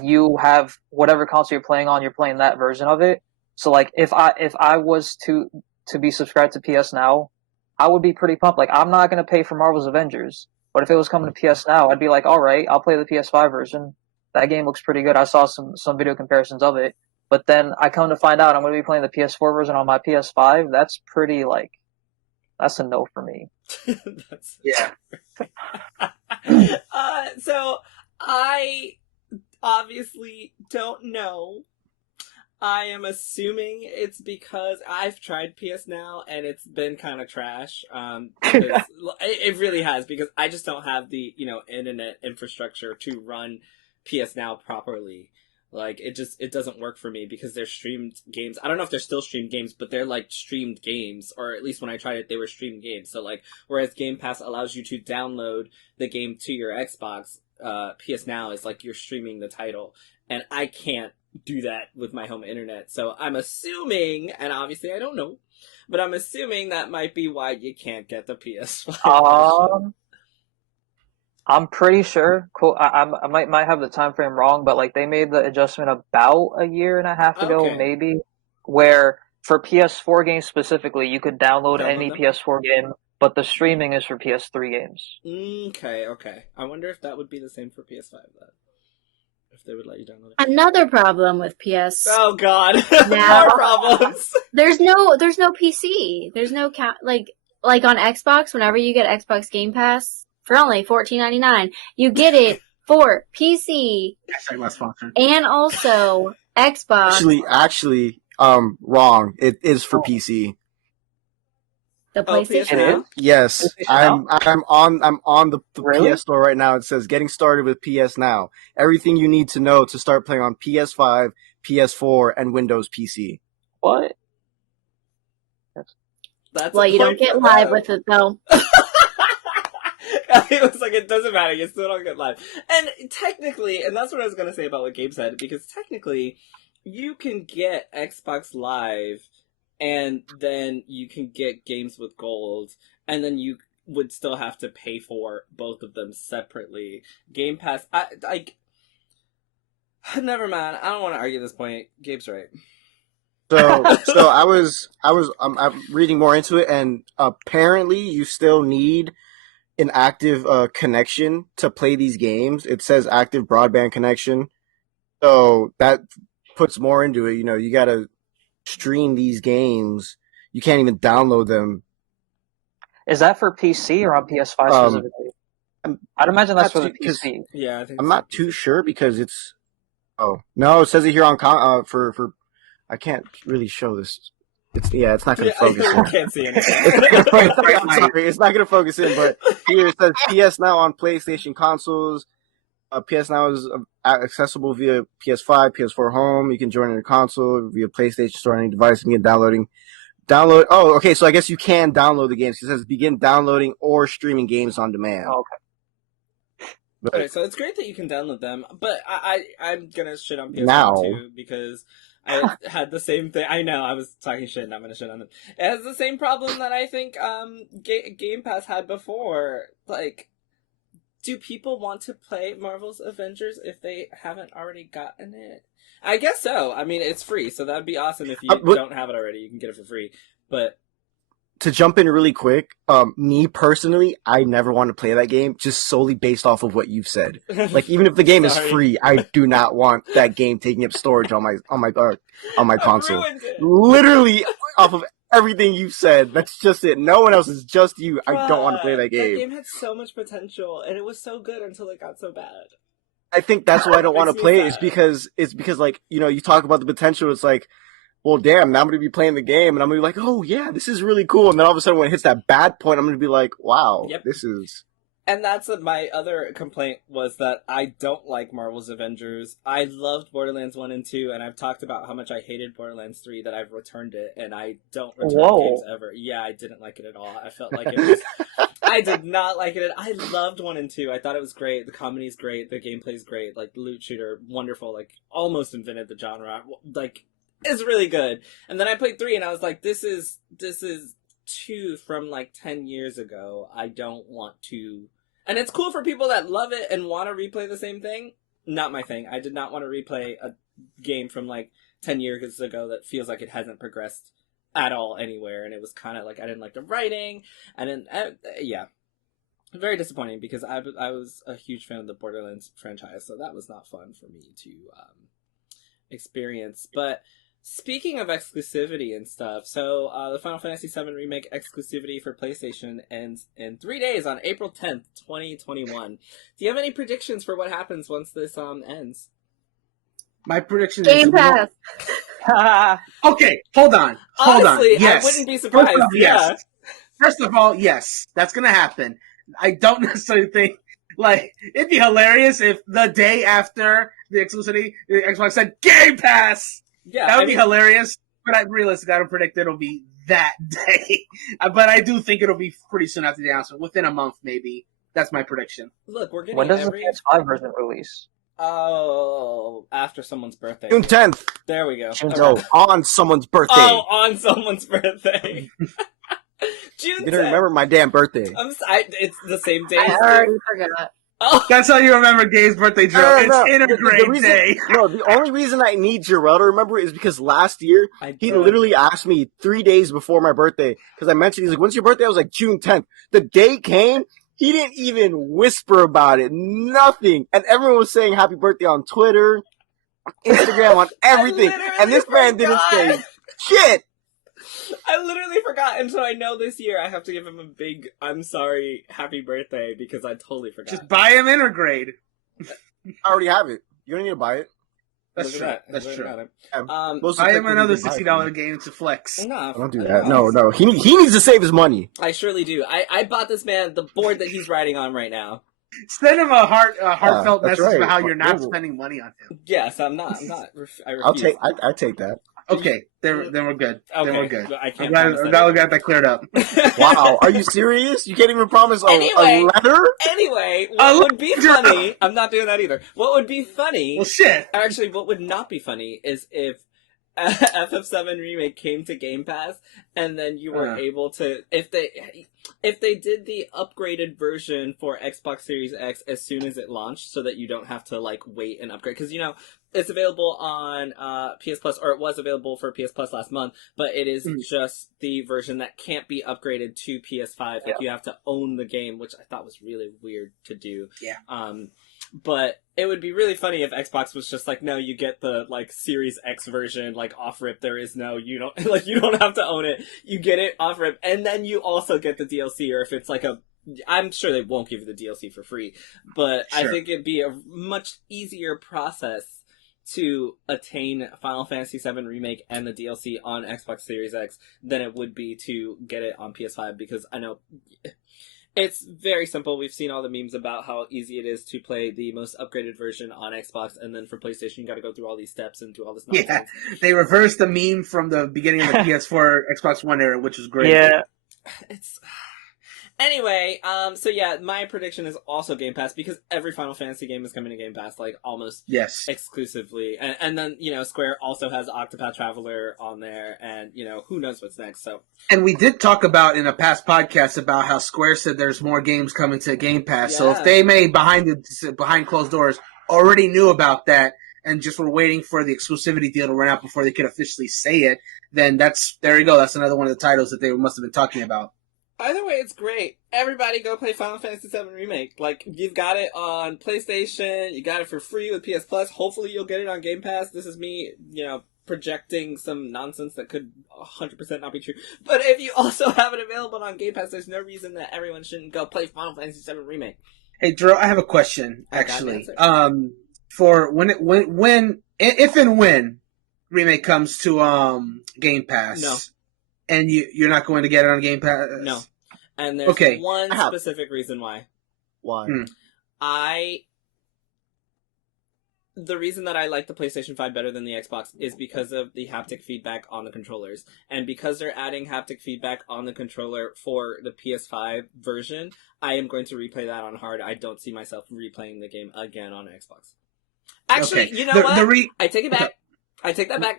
you have whatever console you're playing on, you're playing that version of it. So, like, if I was to be subscribed to PSNow, I would be pretty pumped. Like, I'm not going to pay for Marvel's Avengers, but if it was coming to PSNow, I'd be like, all right, I'll play the PS5 version. That game looks pretty good. I saw some video comparisons of it. But then I come to find out I'm going to be playing the PS4 version on my PS5. That's pretty, like, that's a no for me. Yeah. So, I obviously don't know. I am assuming it's because I've tried PSNow and it's been kind of trash. It really has, because I just don't have the, internet infrastructure to run PSNow properly. Like, it doesn't work for me because they're streamed games. I don't know if they're still streamed games, but they're, like, streamed games, or at least when I tried it, they were streamed games. So, like, whereas Game Pass allows you to download the game to your Xbox, PSNow is like you're streaming the title, and I can't do that with my home internet. So I'm assuming, and obviously I don't know, but I'm assuming that might be why you can't get the PS5. I'm pretty sure. Cool. I might have the time frame wrong, but, like, they made the adjustment about a year and a half ago, maybe, where for PS4 games specifically, you could download any PS4 game but the streaming is for PS3 games. Okay. I wonder if that would be the same for PS5 then. If they would let you download it. Another problem with PS. Oh God, Now, more problems. There's no PC. There's no like on Xbox. Whenever you get Xbox Game Pass for only $14.99, you get it for PC and also Xbox. Actually, wrong. It is for PC. The PlayStation. It is? Yes, PSNow? I'm on the Really? PS Store right now. It says getting started with PSNow. Everything you need to know to start playing on PS5, PS4, and Windows PC. What? That's Well, you don't get live with it though. It was like, it doesn't matter, you still don't get live. And technically, and that's what I was going to say about what Gabe said, because technically, you can get Xbox Live, and then you can get games with gold, and then you would still have to pay for both of them separately. Game Pass, never mind, I don't want to argue this point. Gabe's right. So I'm reading more into it, and apparently you still need an active connection to play these games. It says active broadband connection, so that puts more into it. You know, you gotta stream these games. You can't even download them. Is that for PC or on PS5 specifically? I'd imagine that's for the PC. Yeah, I think I'm not too sure because it's. Oh no, it says it here on for. I can't really show this. It's not going to focus in. I can't see anything. I'm sorry, it's not going to focus in, but here it says PSNow on PlayStation consoles. PSNow is accessible via PS5, PS4 Home. You can join your console via PlayStation Store on any device and begin download. Oh, okay, so I guess you can download the games. It says begin downloading or streaming games on demand. Oh, okay. But, Okay, so it's great that you can download them, but I'm going to shit on PS4 Now. too, because I had the same thing. I know, I was talking shit and I'm going to shit on them. It has the same problem that I think Game Pass had before. Like, do people want to play Marvel's Avengers if they haven't already gotten it? I guess so. I mean, it's free, so that'd be awesome if you don't have it already. You can get it for free. But to jump in really quick, me personally, I never want to play that game just solely based off of what you've said. Like, even if the game is free, I do not want that game taking up storage on my console. Literally, off of everything you've said, that's just it. No one else, is just you. I don't want to play that game. That game had so much potential, and it was so good until it got so bad. I think that's why I don't want to play it. It's because like, you know, you talk about the potential. It's like, well, damn, now I'm going to be playing the game, and I'm going to be like, oh, yeah, this is really cool. And then all of a sudden, when it hits that bad point, I'm going to be like, wow, this is... And that's my other complaint, was that I don't like Marvel's Avengers. I loved Borderlands 1 and 2, and I've talked about how much I hated Borderlands 3, that I've returned it, and I don't return games ever. Yeah, I didn't like it at all. I felt like it was... I did not like it. I loved 1 and 2. I thought it was great. The comedy's great. The gameplay's great. Like, the loot shooter, wonderful. Like, almost invented the genre. Like... It's really good. And then I played 3 and I was like, this is 2 from like 10 years ago. I don't want to... And it's cool for people that love it and want to replay the same thing. Not my thing. I did not want to replay a game from like 10 years ago that feels like it hasn't progressed at all anywhere. And it was kind of like, I didn't like the writing. And then, yeah. Very disappointing, because I was a huge fan of the Borderlands franchise. So that was not fun for me to experience. But... Speaking of exclusivity and stuff, so the Final Fantasy VII Remake exclusivity for PlayStation ends in 3 days on April 10th, 2021. Do you have any predictions for what happens once this ends? My prediction Game Pass. Okay, hold on. Honestly, Yes. I wouldn't be surprised. Yes. First of all, yes, that's going to happen. I don't necessarily think, like, it'd be hilarious if the day after the exclusivity, the Xbox said, Game Pass! Yeah, that would be hilarious, but I realistically, I don't predict it'll be that day. But I do think it'll be pretty soon after the announcement, within a month maybe. That's my prediction. Look, we're getting When does the PS5 version release? Oh, after someone's birthday. June 10th. There we go. Okay. On someone's birthday. Oh, on someone's birthday. June 10th. You didn't remember my damn birthday. It's the same day. I already forgot. Oh, That's how you remember Gabe's birthday, Jerel. It's Intergrade Day. No, the only reason I need Jerel to remember is because last year, he literally asked me 3 days before my birthday, because I mentioned, he's like, when's your birthday? I was like, June 10th. The day came, he didn't even whisper about it. Nothing. And everyone was saying happy birthday on Twitter, Instagram, on everything. And this man didn't say shit. I literally forgot, and so I know this year I have to give him a big I'm sorry, happy birthday, because I totally forgot. Just buy him Intergrade. I already have it. You don't need to buy it. That's true. That's true. Buy him another $60 game to flex. No, don't do that. No. He needs to save his money. I surely do. I bought this man the board that he's riding on right now. Send him a heartfelt message about how you're not spending money on him. Yes, I'm not. I refuse. I'll take that. Okay, then we're good. Okay. Then we're good. I'm glad we got that cleared up. Wow, are you serious? You can't even promise a letter? Anyway, what would be funny... I'm not doing that either. What would be funny... Well, shit. Actually, what would not be funny is if FF7 Remake came to Game Pass, and then you were able to... If they did the upgraded version for Xbox Series X as soon as it launched, so that you don't have to, like, wait and upgrade. Because, it's available on PS Plus, or it was available for PS Plus last month, but it is just the version that can't be upgraded to PS5. Like, you have to own the game, which I thought was really weird to do. Yeah. But it would be really funny if Xbox was just like, no, you get the, like, Series X version, like, off-rip. There is no, you don't have to own it. You get it off-rip, and then you also get the DLC, or if it's like I'm sure they won't give you the DLC for free, but sure. I think it'd be a much easier process to attain Final Fantasy VII Remake and the DLC on Xbox Series X than it would be to get it on PS5, because I know it's very simple. We've seen all the memes about how easy it is to play the most upgraded version on Xbox, and then for PlayStation you gotta go through all these steps and do all this nonsense. Yeah, they reversed the meme from the beginning of the PS4 Xbox One era, which was great. Yeah. Anyway, so yeah, my prediction is also Game Pass, because every Final Fantasy game is coming to Game Pass, like, almost exclusively. And then, Square also has Octopath Traveler on there, and, who knows what's next, so. And we did talk about in a past podcast about how Square said there's more games coming to Game Pass, so if they may, behind closed doors, already knew about that, and just were waiting for the exclusivity deal to run out before they could officially say it, then there you go, that's another one of the titles that they must have been talking about. Either way, it's great. Everybody go play Final Fantasy VII Remake. Like, you've got it on PlayStation, you got it for free with PS Plus, hopefully you'll get it on Game Pass. This is me, projecting some nonsense that could 100% not be true. But if you also have it available on Game Pass, there's no reason that everyone shouldn't go play Final Fantasy VII Remake. Hey, Jerel, I have a question, actually. For if and when Remake comes to specific Pass. No. And you're not going to get it on Game Pass? No. And there's one specific reason why. Why? The reason that I like the PlayStation 5 better than the Xbox is because of the haptic feedback on the controllers. And because they're adding haptic feedback on the controller for the PS5 version, I am going to replay that on hard. I don't see myself replaying the game again on Xbox. Actually, you know what? I take it back. Okay. I take that back.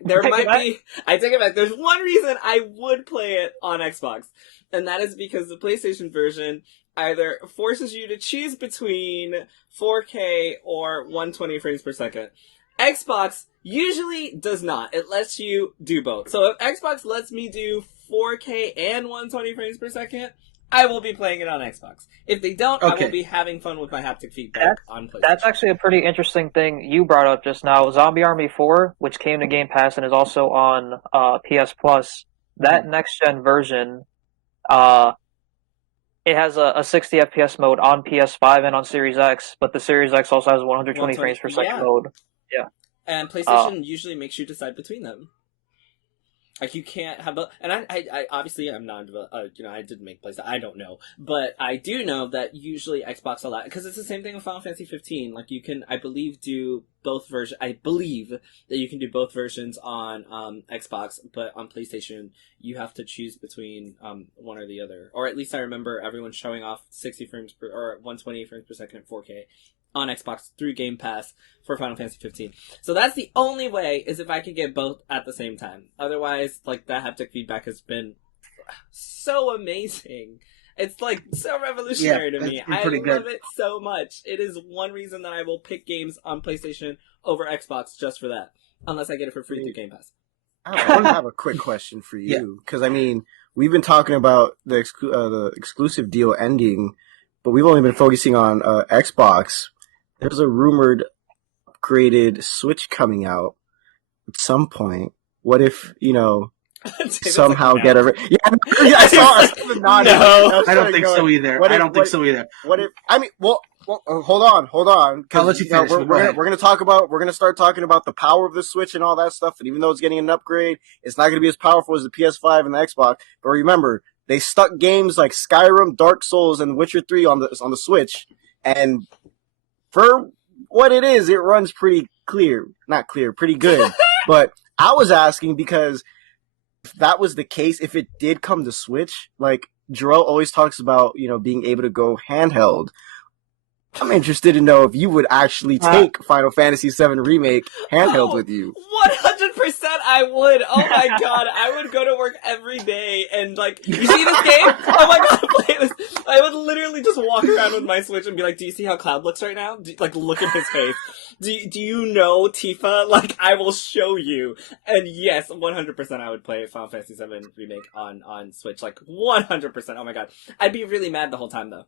I take it back. There's one reason I would play it on Xbox, and that is because the PlayStation version either forces you to choose between 4K or 120 frames per second. Xbox usually does not. It lets you do both. So if Xbox lets me do 4K and 120 frames per second, I will be playing it on Xbox. If they don't, I will be having fun with my haptic feedback on PlayStation. That's actually a pretty interesting thing you brought up just now. Zombie Army 4, which came to Game Pass and is also on PS Plus, that next-gen version, it has a 60 FPS mode on PS5 and on Series X, but the Series X also has 120 frames per second mode. Yeah. And PlayStation usually makes you decide between them. Like, you can't have both. And I obviously, I'm not, I didn't make PlayStation. I don't know. But I do know that usually Xbox allows, because it's the same thing with Final Fantasy 15. Like, you can, I believe, do both versions. I believe that you can do both versions on Xbox, but on PlayStation, you have to choose between one or the other. Or at least I remember everyone showing off 60 frames per, or 120 frames per second at 4K on Xbox through Game Pass for Final Fantasy 15. So that's the only way, is if I could get both at the same time. Otherwise, like, that haptic feedback has been so amazing. It's like so revolutionary to me. I pretty good. love it so much. It is one reason that I will pick games on PlayStation over Xbox just for that, unless I get it for free through Game Pass. I have a quick question for you, because I mean, we've been talking about the exclusive deal ending, but we've only been focusing on Xbox. There's a rumored upgraded Switch coming out at some point. What if, somehow get a... Yeah, I saw the nod. No, I don't think so either. I don't think so either. What if... I mean, well, hold on. I'll let you finish. We're going to start talking about the power of the Switch and all that stuff, and even though it's getting an upgrade, it's not going to be as powerful as the PS5 and the Xbox. But remember, they stuck games like Skyrim, Dark Souls, and Witcher 3 on the Switch, and for what it is, it runs pretty pretty good. But I was asking because if that was the case, if it did come to Switch, like Jerel always talks about, being able to go handheld. I'm interested to know if you would actually take Final Fantasy VII Remake handheld with you. 100% I would. Oh my god, I would go to work every day and you see this game? Oh my god, play this. I would literally just walk around with my Switch and be like, do you see how Cloud looks right now? Look at his face. Do you know Tifa? I will show you. And yes, 100% I would play Final Fantasy VII Remake on Switch. 100%. Oh my god. I'd be really mad the whole time though.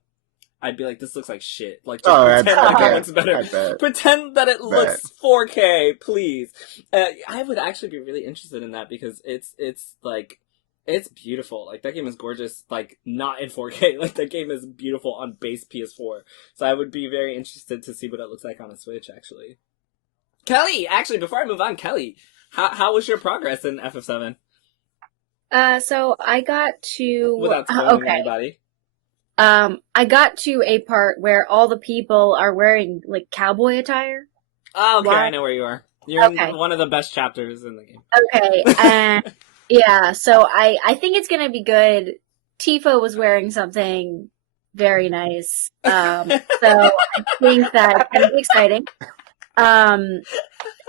I'd be like, this looks like shit. Pretend it looks better. Pretend that it looks 4K, please. I would actually be really interested in that because it's beautiful. That game is gorgeous. Not in 4K. That game is beautiful on base PS4. So I would be very interested to see what it looks like on a Switch, actually. Kellie, actually, before I move on, Kellie, how was your progress in FF7? So I got to... Without spoiling anybody. I got to a part where all the people are wearing, cowboy attire. Oh, okay, I know where you are. You're in one of the best chapters in the game. Okay, and yeah, so I think it's gonna be good. Tifa was wearing something very nice. So I think that's gonna be exciting. I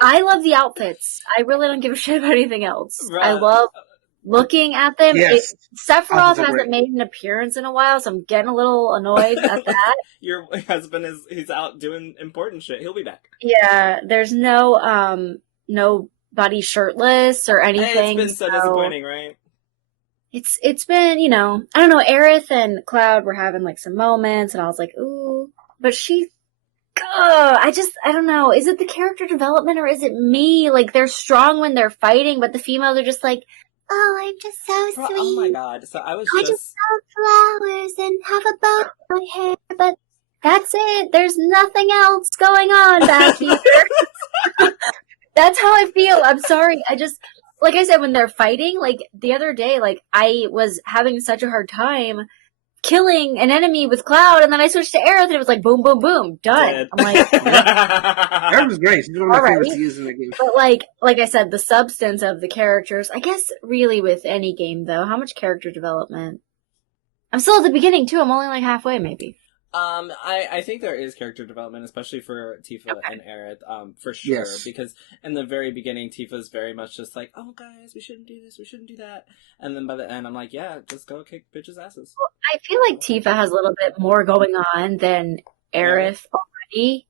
love the outfits. I really don't give a shit about anything else. Right. I love looking at them. Yes. Sephiroth hasn't made an appearance in a while, so I'm getting a little annoyed at that. Your husband he's out doing important shit. He'll be back. Yeah, there's nobody shirtless or anything. Hey, it's been so disappointing, right? It's been, I don't know, Aerith and Cloud were having some moments and I was like, ooh, but I don't know. Is it the character development or is it me? They're strong when they're fighting, but the females are just oh, I'm just so sweet. Oh my god. So I just sell flowers and have a bow in my hair, but that's it. There's nothing else going on back here. That's how I feel. I'm sorry. I just, like I said, when they're fighting, the other day, I was having such a hard time killing an enemy with Cloud, and then I switched to Aerith, and it was boom, boom, boom, done. Dead. I'm like, Aerith was great. She's one of my favorites to use in the game. But like I said, the substance of the characters, I guess really with any game though, how much character development? I'm still at the beginning too. I'm only halfway maybe. I think there is character development, especially for Tifa and Aerith, for sure. Yes. Because in the very beginning, Tifa's very much just oh guys, we shouldn't do this, we shouldn't do that. And then by the end, I'm like, yeah, just go kick bitches' asses. Well, I feel like Tifa has a little bit more going on than Aerith already,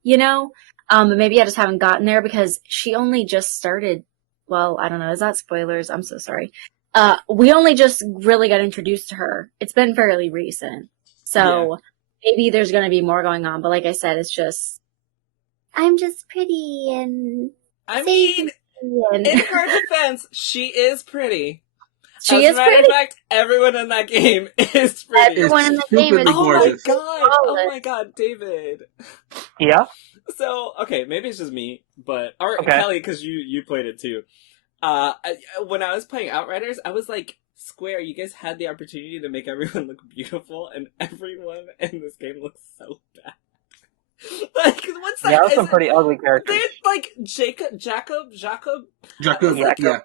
but maybe I just haven't gotten there because she only just started, well, I don't know, is that spoilers? I'm so sorry. We only just really got introduced to her. It's been fairly recent. So... Yeah. Maybe there's going to be more going on, but like I said, it's just, I'm just pretty and... I mean, in her defense, she is pretty. She is pretty. As a matter of fact, everyone in that game is pretty. Everyone in the game is gorgeous. Oh my god, David. Yeah? So, okay, maybe it's just me, or okay. Kellie, because you played it too. When I was playing Outriders, I was like, Square, you guys had the opportunity to make everyone look beautiful, and everyone in this game looks so bad. What's that? Yeah, there's some pretty ugly characters. Jacob, yeah.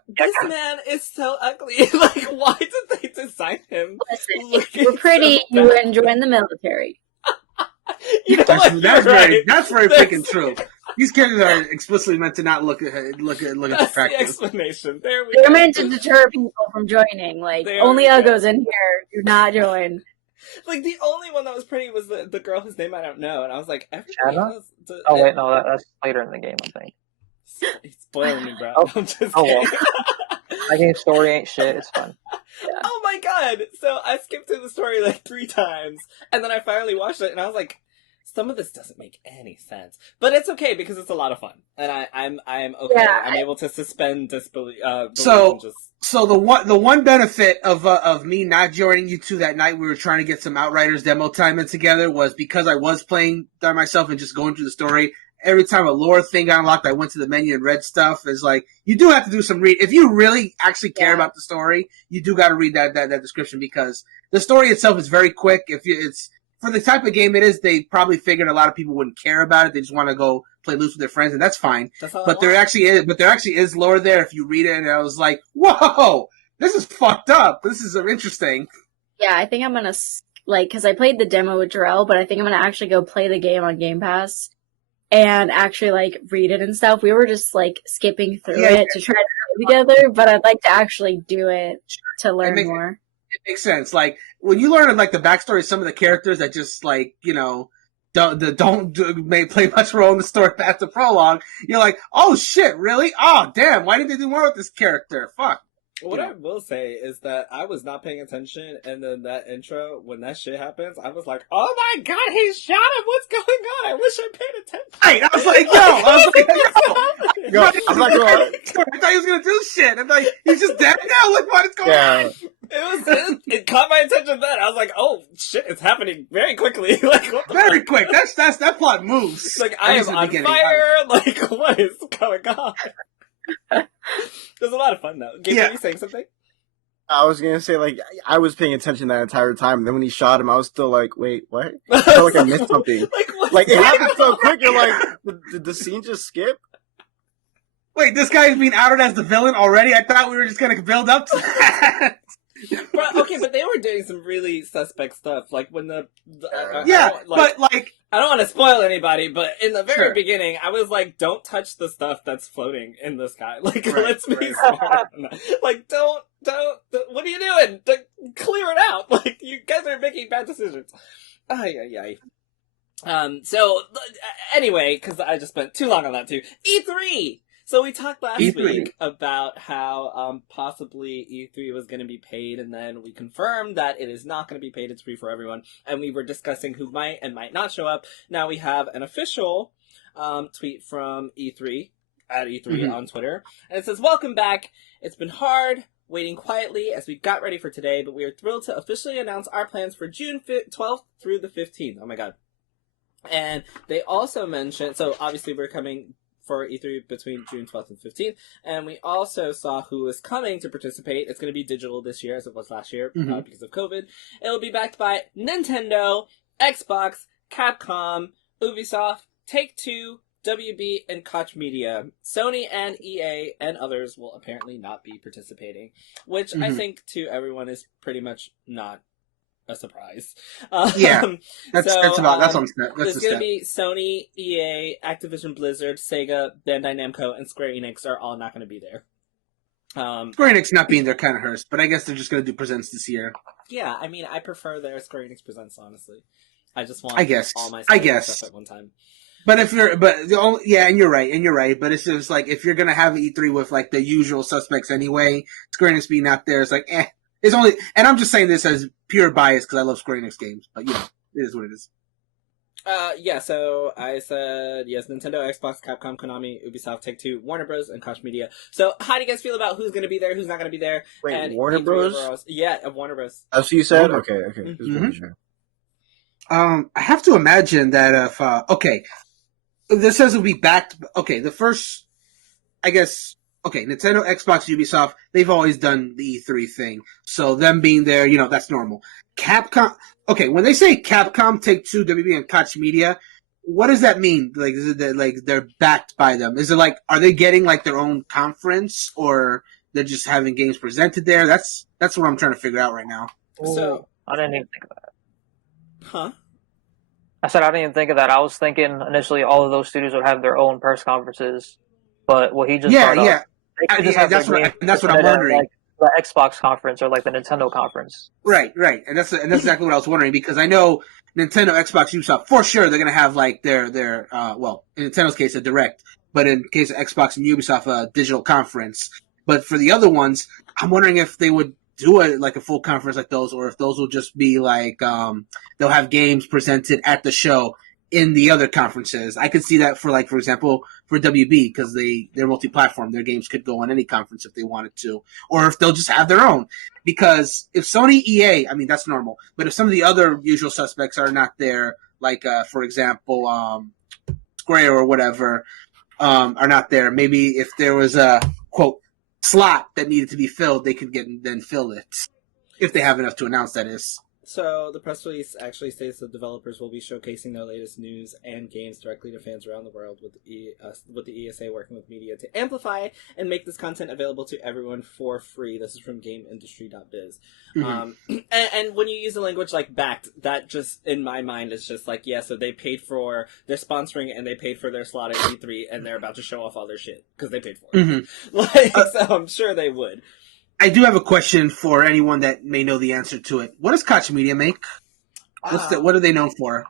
This man is so ugly. Why did they design him? Listen, if you were pretty, you wouldn't join the military. That's very freaking true. These characters are explicitly meant to not look attractive. That's the explanation. They're meant to deter people from joining. Only uggos in here do not join. Like, the only one that was pretty was the girl whose name I don't know, and I was like, everybody Shanna? else... Oh wait, no, that's later in the game, I think. He's spoiling me, bro. Oh, I'm just kidding. well. My game story ain't shit, it's fun. Yeah. Oh my god! So I skipped through the story like 3 times, and then I finally watched it, and I was like, some of this doesn't make any sense. But it's okay, because it's a lot of fun. And I'm okay. Yeah, I'm able to suspend disbelief. So the one benefit of me not joining you two that night we were trying to get some Outriders demo time in together was because I was playing by myself and just going through the story. Every time a lore thing got unlocked, I went to the menu and read stuff. It's like, you do have to do some read. If you really actually care about the story, you do got to read that description, because the story itself is very quick. It's for the type of game it is, they probably figured a lot of people wouldn't care about it. They just want to go play loose with their friends, and that's fine. But there actually is lore there if you read it, and I was like, whoa, this is fucked up. This is interesting. Yeah, I think I'm gonna, because I played the demo with Jerel, but I think I'm gonna actually go play the game on Game Pass and actually, read it and stuff. We were just, skipping through it to try to play together, but I'd like to actually do it to learn more. It makes sense. Like, when you learn, the backstory of some of the characters that just, don't play much role in the story past the prologue, you're like, oh shit, really? Oh, damn, why didn't they do more with this character? Fuck. What I will say is that I was not paying attention, and then that intro, when that shit happens, I was like, oh my god, he shot him! What's going on? I wish I paid attention. Hey, I was like, yo! I'm not going I thought he was gonna do shit. I'm like, he's just dead now? Like, what is going on? It caught my attention then. I was like, oh shit, it's happening very quickly. What very quick. That plot moves. Like, I am on fire. Like, what is going on? It was a lot of fun, though. Gabe, were you saying something? I was gonna say, I was paying attention that entire time. And then when he shot him, I was still like, wait, what? I felt like I missed something. It happened so quick. You're like, did the scene just skip? Wait, this guy is being outed as the villain already? I thought we were just gonna build up to that. But they were doing some really suspect stuff. Like, when I don't want to spoil anybody, but in the very beginning, I was like, don't touch the stuff that's floating in the sky. Let's be smart. Don't, what are you doing? Clear it out. You guys are making bad decisions. So, anyway, because I just spent too long on that too. E3! So we talked last week about how possibly E3 was going to be paid, and then we confirmed that it is not going to be paid. It's free for everyone. And we were discussing who might and might not show up. Now we have an official tweet from E3, at E3 on Twitter. And it says, welcome back. It's been hard waiting quietly as we got ready for today, but we are thrilled to officially announce our plans for June 12th through the 15th. Oh my god. And they also mentioned, so obviously we're coming for E3 between June 12th and 15th, and we also saw who is coming to participate. It's going to be digital this year, as it was last year, because of COVID. It'll be backed by Nintendo, Xbox, Capcom, Ubisoft, Take-Two, WB, and Koch Media. Sony and EA and others will apparently not be participating, which I think to everyone is pretty much not a surprise. That's There's going to be Sony, EA, Activision Blizzard, Sega, Bandai Namco, and Square Enix are all not going to be there. Square Enix not being there kind of hurts, but I guess they're just going to do presents this year. Yeah, I mean, I prefer their Square Enix presents, honestly. I just want all my stuff at one time. But and you're right. But it's just if you're gonna have E3 with the usual suspects anyway, Square Enix being out there, it's it's only, and I'm just saying this as pure bias because I love Square Enix games, but it is what it is. So I said yes, Nintendo, Xbox, Capcom, Konami, Ubisoft, Take-Two, Warner Bros, and Koch Media. So how do you guys feel about who's going to be there, who's not going to be there? Wait, and Warner Bros? Warner Bros. Oh, so you said? Warner. Okay. Mm-hmm. Sure. I have to imagine that if, this says it'll be backed, the first, I guess, Nintendo, Xbox, Ubisoft, they've always done the E3 thing. So them being there, that's normal. Capcom, when they say Capcom, Take-Two, WB, and Koch Media, what does that mean? Is it that, they're backed by them? Is it are they getting their own conference, or they're just having games presented there? That's what I'm trying to figure out right now. So I didn't even think of that. Huh? I said I didn't even think of that. I was thinking initially all of those studios would have their own press conferences, but what he just brought up, they could just have that's what I'm wondering. the Xbox conference or like the Nintendo conference. Right, and that's exactly what I was wondering, because I know Nintendo, Xbox, Ubisoft, for sure they're gonna have like their well, in Nintendo's case a direct, but in case of Xbox and Ubisoft a digital conference. But for the other ones, I'm wondering if they would do a full conference like those, or if those will just be like they'll have games presented at the show in the other conferences. I could see that for example, for WB, because they're multi-platform. Their games could go on any conference if they wanted to. Or if they'll just have their own. Because if Sony, EA, I mean, that's normal. But if some of the other usual suspects are not there, like, for example, Square or whatever, are not there, maybe if there was a, quote, slot that needed to be filled, they could then fill it. If they have enough to announce, that is. So the press release actually states that developers will be showcasing their latest news and games directly to fans around the world, with the ESA working with media to amplify and make this content available to everyone for free. This is from GameIndustry.biz. Mm-hmm. And when you use a language like backed, that just, in my mind, is just like, yeah, so they're sponsoring and they paid for their slot at E3 and they're about to show off all their shit because they paid for it. Mm-hmm. So I'm sure they would. I do have a question for anyone that may know the answer to it. What does Koch Media make? What are they known for?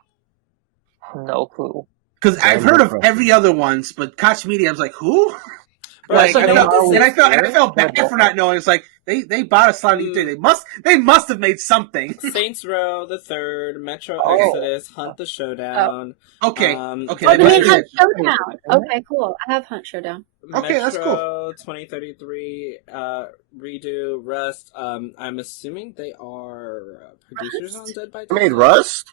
No clue. Because I've heard of every other ones, but Koch Media, I was like, who? I felt bad for not knowing. It's like they bought a slot in E3. They must have made something. Saints Row the Third, Metro Exodus, Hunt the Showdown. Okay. Okay. Oh, you mean Hunt Showdown? Okay, cool. I have Hunt Showdown. Okay, Metro that's cool. 2033, Redo, Rust. I'm assuming they are producers on Dead by Daylight. They made Rust?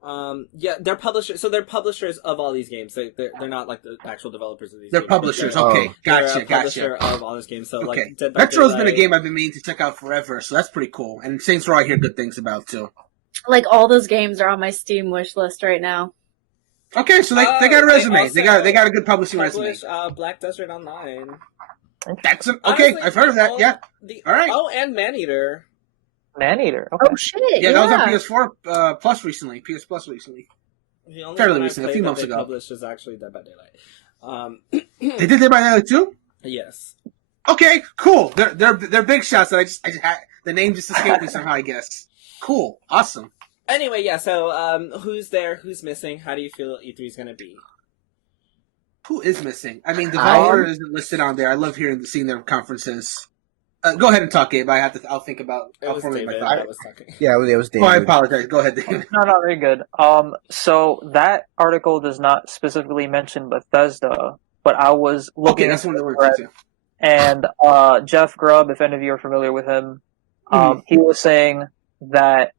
Yeah, they're publishers. So they're publishers of all these games. They're not like the actual developers of these. They're games. Publishers. Okay, gotcha. They're a publisher of all these games. So okay. Like Dead by Metro's Daylight. been a game I've been meaning to check out forever, so that's pretty cool. And Saints Row I hear good things about too. Like all those games are on my Steam wish list right now. Okay, so they got a resume. They got a good publishing resume. Black Desert Online. That's okay. I've heard of that. Yeah. All right. Oh, and Maneater. Maneater. Okay. Oh shit! Yeah, that was on PS4 Plus recently. PS Plus recently. The only Fairly one recently, a few months ago. Published is actually Dead by Daylight. They did Dead by Daylight too. Yes. Okay, cool. They're big shots that I just had, the name just escaped me somehow. I guess. Cool. Awesome. Anyway, yeah. So, who's there? Who's missing? How do you feel E3 is going to be? Who is missing? I mean, Devolver isn't listed on there. I love seeing their conferences. Go ahead and talk, Gabe. I'll think about. I'll formulate my thought. Yeah, it was David. Oh, I apologize. Go ahead, David. No, very good. So that article does not specifically mention Bethesda, but I was looking. Okay, that's one of the words too. And Jeff Grubb, if any of you are familiar with him, he was saying that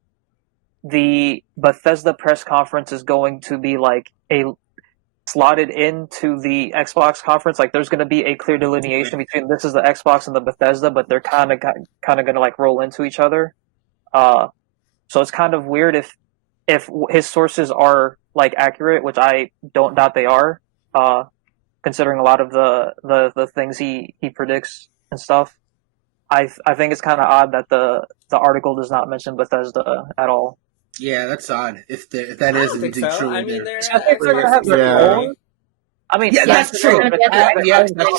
the Bethesda press conference is going to be like slotted into the Xbox conference. Like there's going to be a clear delineation between this is the Xbox and the Bethesda, but they're kind of going to like roll into each other. So it's kind of weird if his sources are like accurate, which I don't doubt they are, considering a lot of the things he predicts and stuff. I think it's kind of odd that the article does not mention Bethesda at all. Yeah, that's odd. If that is indeed true. I mean, that's true. That's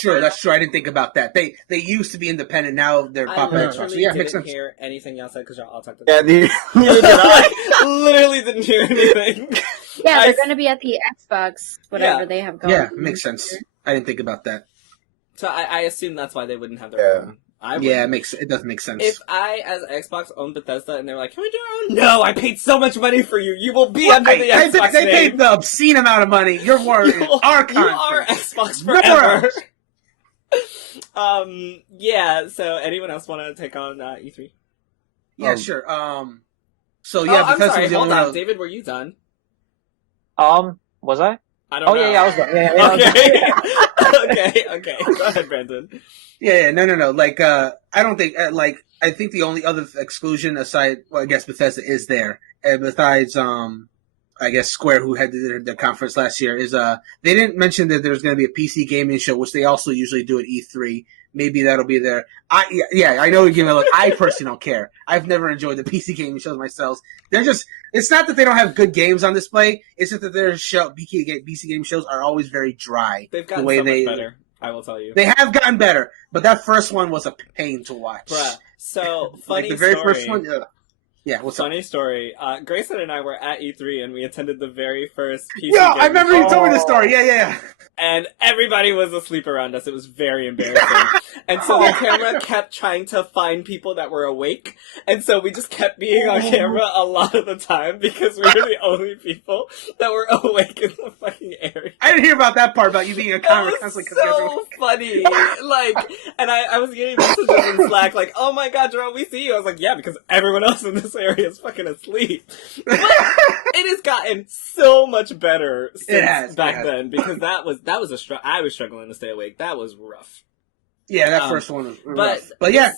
true. That's true. I didn't think about that. They used to be independent. Now they're popping Xbox. So yeah, makes sense. I didn't hear anything else because y'all talked. Yeah, literally didn't hear anything. Yeah, they're going to be at the Xbox, whatever they have going. Yeah, makes sense. I didn't think about that. So I assume that's why they wouldn't have their own. It does make sense. If I, as Xbox, owned Bethesda and they were like, can we do our own? No, I paid so much money for you. You will be under the Xbox They name. paid the obscene amount of money. Your word is our conference. You are Xbox forever. Yeah, so anyone else want to take on E3? Yeah, sure. I'm sorry, hold on. David, were you done? Was I? I don't know. Yeah, I was done. Okay. Go ahead, Brandon. Yeah, no. Like, I don't think, I think the only other exclusion aside, well, I guess Bethesda is there. And besides, I guess Square, who had their conference last year, is, they didn't mention that there's going to be a PC gaming show, which they also usually do at E3. Maybe that'll be there. I know you give me a look. I personally don't care. I've never enjoyed the PC gaming shows myself. It's not that they don't have good games on display. It's just that their PC gaming shows are always very dry. They've gotten so much better. I will tell you. They have gotten better, but that first one was a pain to watch. Bruh. So, funny the very story. first one, yeah, what's Funny story. Grayson and I were at E3 and we attended the very first PC Yeah, game I remember you told me the Oh. story. Yeah. and everybody was asleep around us. It was very embarrassing. And so the camera kept trying to find people that were awake. And so we just kept being on camera a lot of the time because we were the only people that were awake in the fucking area. I didn't hear about that part about you being a That camera was constantly. so funny. Like, and I was getting messages in Slack like, oh my god, Jerel, we see you. I was like, yeah, because everyone else in this area is fucking asleep. But it has gotten so much better since back then because that was I was struggling to stay awake. That was rough. Yeah, that first one was rough. But But yeah.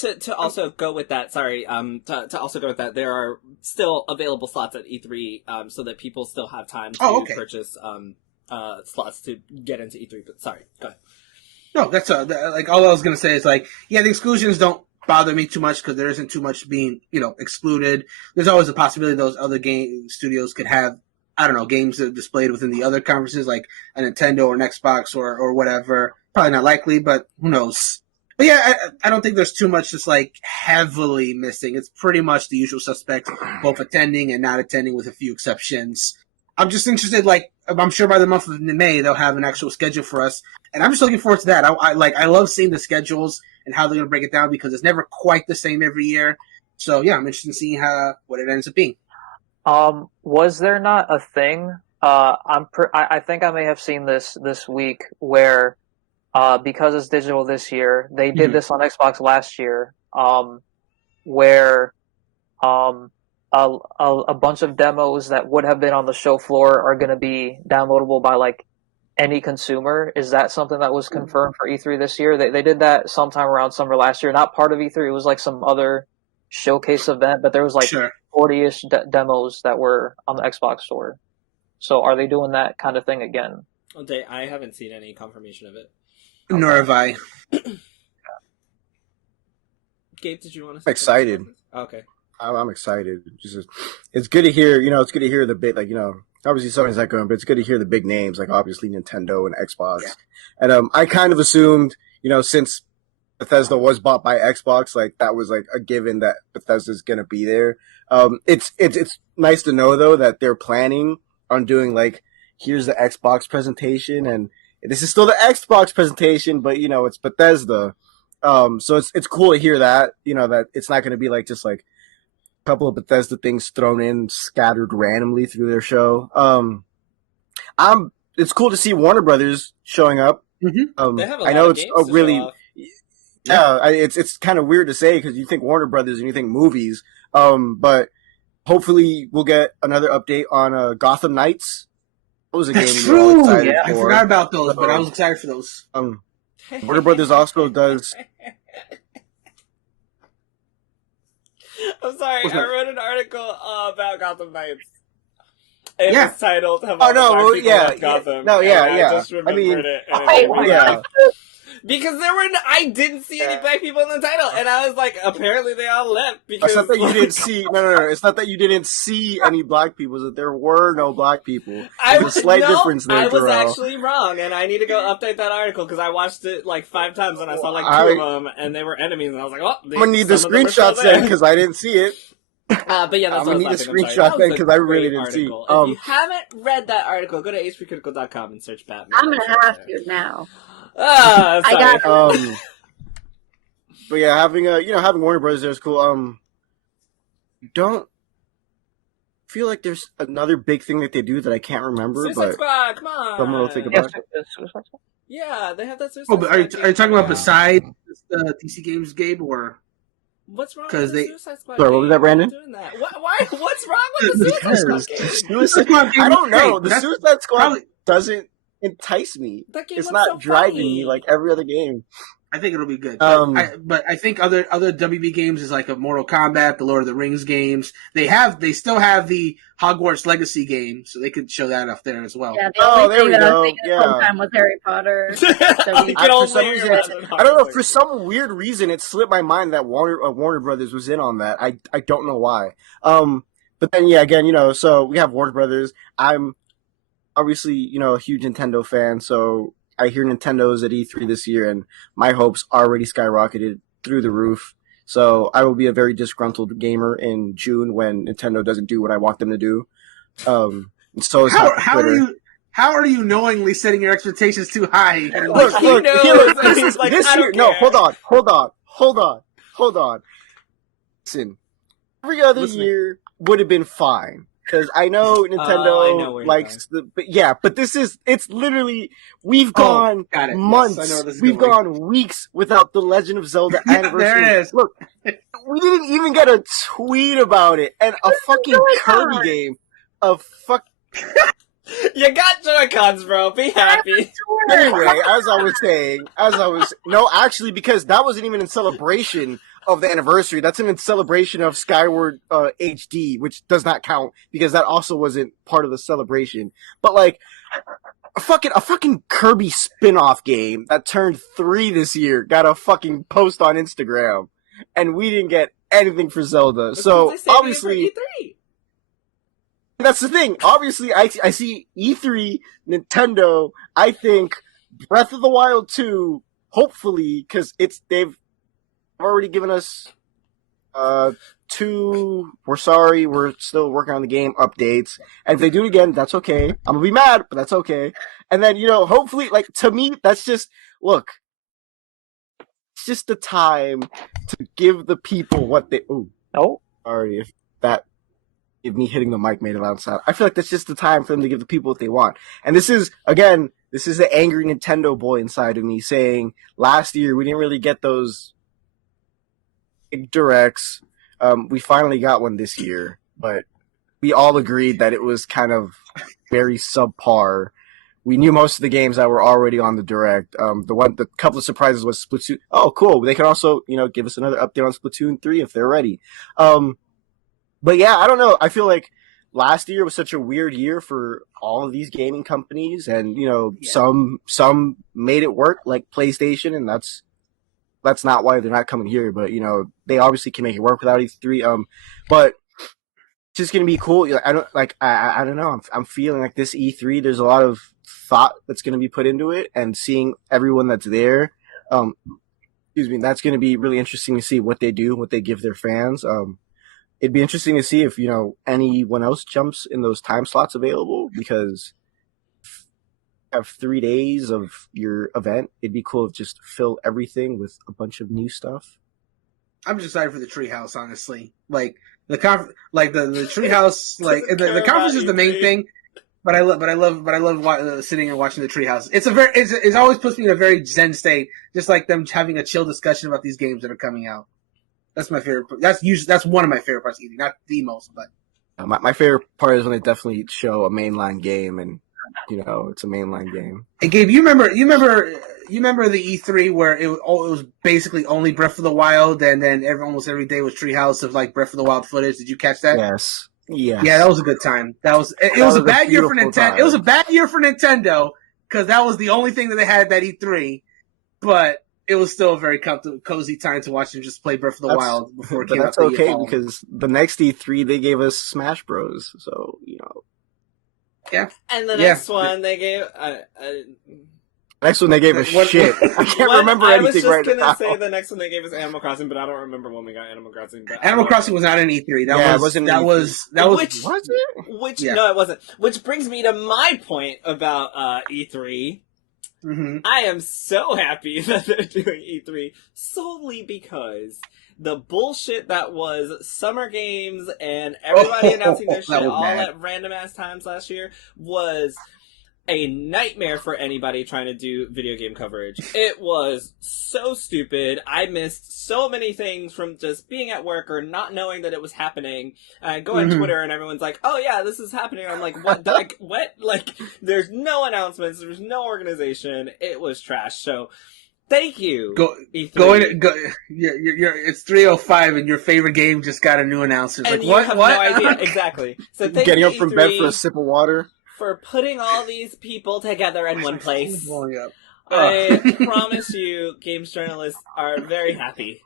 To also go with that, to also go with that, there are still available slots at E3, so that people still have time to purchase, slots to get into E3, but sorry, go ahead. No, that's like all I was gonna say is like, yeah, the exclusions don't bother me too much because there isn't too much being, excluded. There's always a possibility those other game studios could have, I don't know, games that are displayed within the other conferences, like a Nintendo or an Xbox or whatever. Probably not likely, but who knows? But yeah, I don't think there's too much just like heavily missing. It's pretty much the usual suspects, both attending and not attending with a few exceptions. I'm just interested, like, I'm sure by the month of May they'll have an actual schedule for us. And I'm just looking forward to that. I love seeing the schedules and how they're going to break it down because it's never quite the same every year. So yeah, I'm interested in seeing what it ends up being. Was there not a thing? I think I may have seen this week where, because it's digital this year, they did this on Xbox last year, where, a bunch of demos that would have been on the show floor are going to be downloadable by like any consumer. Is that something that was confirmed for E3 this year? They did that sometime around summer last year. Not part of E3. It was like some other showcase event, but there was like 40-ish demos that were on the Xbox store. So are they doing that kind of thing again? I haven't seen any confirmation of it. Nor have I. Gabe, did you want to say excited. Okay. I'm excited. It's good to hear, it's good to hear the big, obviously Sony's not going, but it's good to hear the big names, like obviously Nintendo and Xbox. Yeah. And I kind of assumed, since Bethesda was bought by Xbox, like that was like a given that Bethesda's going to be there. It's nice to know though that they're planning on doing like, here's the Xbox presentation and this is still the Xbox presentation, but it's Bethesda. So it's cool to hear that, that it's not going to be like just like couple of Bethesda things thrown in, scattered randomly through their show. It's cool to see Warner Brothers showing up. Mm-hmm. They have a lot I know of it's games to really, show off. it's kind of weird to say because you think Warner Brothers and you think movies. But hopefully we'll get another update on Gotham Knights. That was a game we were all excited for. I forgot about those, but I was excited for those. Warner Brothers also does. I'm sorry, I wrote an article about Gotham Knights. It was titled "Have Gotham." I just remembered it. Because I didn't see any black people in the title, and I was like, apparently they all left because. It's not that you didn't see. No. It's not that you didn't see any black people. It's that there were no black people. There's a slight difference there, I was Jerel. actually wrong, and I need to go update that article because I watched it like 5 times, and I saw like 2 of them, and they were enemies, and I was like, "Oh, I'm gonna need the screenshots then because I didn't see it." But yeah, that's I'm gonna need a screenshot then because I really didn't see. If you haven't read that article, go to hpcritical.com and search Batman. I'm gonna have to now. Sorry. I got but yeah, having Warner Brothers there is cool. Don't feel like there's another big thing that they do that I can't remember. Suicide Squad, come on. Someone will think about it. Yeah, they have that Suicide Squad. Are you talking about besides the DC games, Gabe, or what's wrong with the Suicide Squad? Sorry, what was that, Brandon? Doing that? Why? What's wrong with the Suicide Squad? I don't know. The Suicide Squad doesn't entice me. It's not driving me like every other game. I think it'll be good. But I think other WB games is like a Mortal Kombat, the Lord of the Rings games. They still have the Hogwarts Legacy game, so they could show that up there as well. Yeah, there we go. Sometime with Harry Potter. I don't know. For some weird reason, it slipped my mind that Warner Brothers was in on that. I don't know why. But then again, so we have Warner Brothers. I'm obviously a huge Nintendo fan, so I hear Nintendo's at E3 this year, and my hopes already skyrocketed through the roof. So I will be a very disgruntled gamer in June when Nintendo doesn't do what I want them to do. So is how are you knowingly setting your expectations too high? Look, he knows. This year, no, hold on. Listen, every other year would have been fine. Because I know Nintendo likes but it's literally, we've gone months, we've gone weeks without the Legend of Zelda anniversary. There it is. Look, we didn't even get a tweet about it, and a fucking Kirby game, You got Joy-Cons, bro. Be happy. Anyway, actually, because that wasn't even in celebration of the anniversary. That's in celebration of Skyward HD, which does not count because that also wasn't part of the celebration. But like a fucking Kirby spin-off game that turned 3 this year got a fucking post on Instagram, and we didn't get anything for Zelda. So obviously, that's the thing. Obviously, I see E3, Nintendo. I think Breath of the Wild 2, hopefully, because they've already given us 2. We're sorry, we're still working on the game updates. And if they do it again, that's okay. I'm gonna be mad, but that's okay. And then, hopefully, like, to me, that's just, look, it's just the time to give the people what they. Sorry if that. If me hitting the mic made a loud sound. I feel like that's just the time for them to give the people what they want. And this is the angry Nintendo boy inside of me saying, last year we didn't really get those big directs. We finally got one this year, but we all agreed that it was kind of very subpar. We knew most of the games that were already on the direct. The couple of surprises was Splatoon. Oh, cool. They can also, give us another update on Splatoon 3 if they're ready. But yeah, I don't know. I feel like last year was such a weird year for all of these gaming companies, and some made it work, like PlayStation, and that's not why they're not coming here. But they obviously can make it work without E3. But it's just gonna be cool. I don't know. I'm feeling like this E3. There's a lot of thought that's gonna be put into it, and seeing everyone that's there. That's gonna be really interesting to see what they do, what they give their fans. It'd be interesting to see if, anyone else jumps in those time slots available, because if you have 3 days of your event, it'd be cool to just fill everything with a bunch of new stuff. I'm just excited for the treehouse, honestly. Like the treehouse, like the conference is the main thing, but I love sitting and watching the treehouse. It's always puts me in a very zen state, just like them having a chill discussion about these games that are coming out. That's my favorite. That's one of my favorite parts of E3, not the most, but my favorite part is when they definitely show a mainline game, and it's a mainline game. And Gabe, you remember the E3 where it was basically only Breath of the Wild, and then almost every day was Treehouse of like Breath of the Wild footage. Did you catch that? Yes. Yeah, that was a good time. It was a bad year for Nintendo. It was a bad year for Nintendo because that was the only thing that they had at that E3, but it was still a very cozy time to watch them just play Breath of the Wild before it came out. That's okay, because the next E3 they gave us Smash Bros. So Yeah. And the next one they gave. Next one they gave us shit. I can't remember anything right now. I was just gonna say the next one they gave us Animal Crossing, but I don't remember when we got Animal Crossing. Animal Crossing was not an E3. Was it? No, it wasn't. Which brings me to my point about E3. Mm-hmm. I am so happy that they're doing E3 solely because the bullshit that was Summer Games and everybody announcing their shit all at random ass times last year was a nightmare for anybody trying to do video game coverage. It was so stupid. I missed so many things from just being at work or not knowing that it was happening. And I go on Twitter and everyone's like, "Oh yeah, this is happening." I'm like, "What? What?" Like, there's no announcements. There's no organization. It was trash. So, thank you. It's 3:05 and your favorite game just got a new announcer. And like, you what? have What? no idea. Exactly. So thank Getting you, up from E3, bed for a sip of water. for putting all these people together in one place. Blowing up. I promise you, games journalists are very happy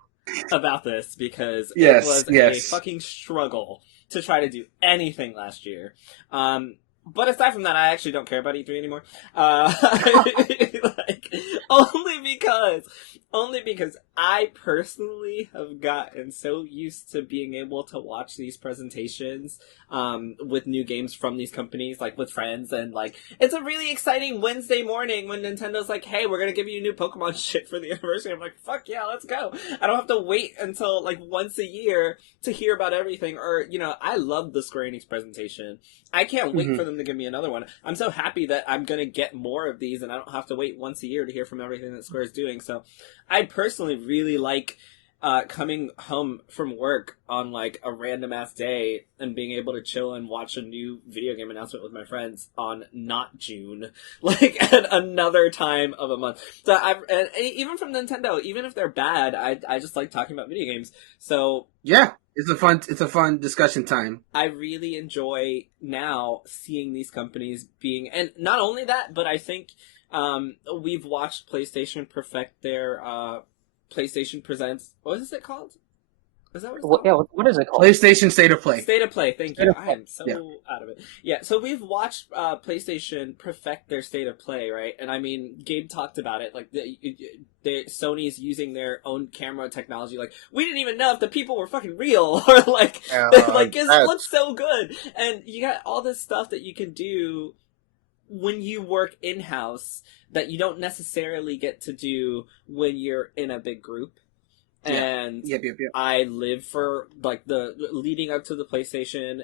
about this because it was a fucking struggle to try to do anything last year. But aside from that, I actually don't care about E3 anymore. Like, only because I personally have gotten so used to being able to watch these presentations with new games from these companies, like with friends, and like it's a really exciting Wednesday morning when Nintendo's like, "Hey, we're gonna give you new Pokemon shit for the anniversary." I'm like, "Fuck yeah, let's go!" I don't have to wait until like once a year to hear about everything. Or I love the Square Enix presentation. I can't wait for them to give me another one. I'm so happy that I'm gonna get more of these, and I don't have to wait once a year to hear from everything that Square is doing. So, I personally really like coming home from work on like a random ass day and being able to chill and watch a new video game announcement with my friends on not June, like at another time of a month. So and even from Nintendo, even if they're bad, I just like talking about video games. So yeah, it's a fun discussion time. I really enjoy now seeing these companies being, and not only that, but I think we've watched PlayStation perfect their PlayStation Presents. What is it called? Is that what it's called? Yeah, what is it called? PlayStation State of Play. State of Play, thank you. I am so out of it. Yeah, so we've watched PlayStation perfect their State of Play, right? And I mean, Gabe talked about it. Like, Sony's using their own camera technology. Like, we didn't even know if the people were fucking real. Or, like, it looks so good. And you got all this stuff that you can do when you work in-house that you don't necessarily get to do when you're in a big group. And yep. I live for like the leading up to the PlayStation,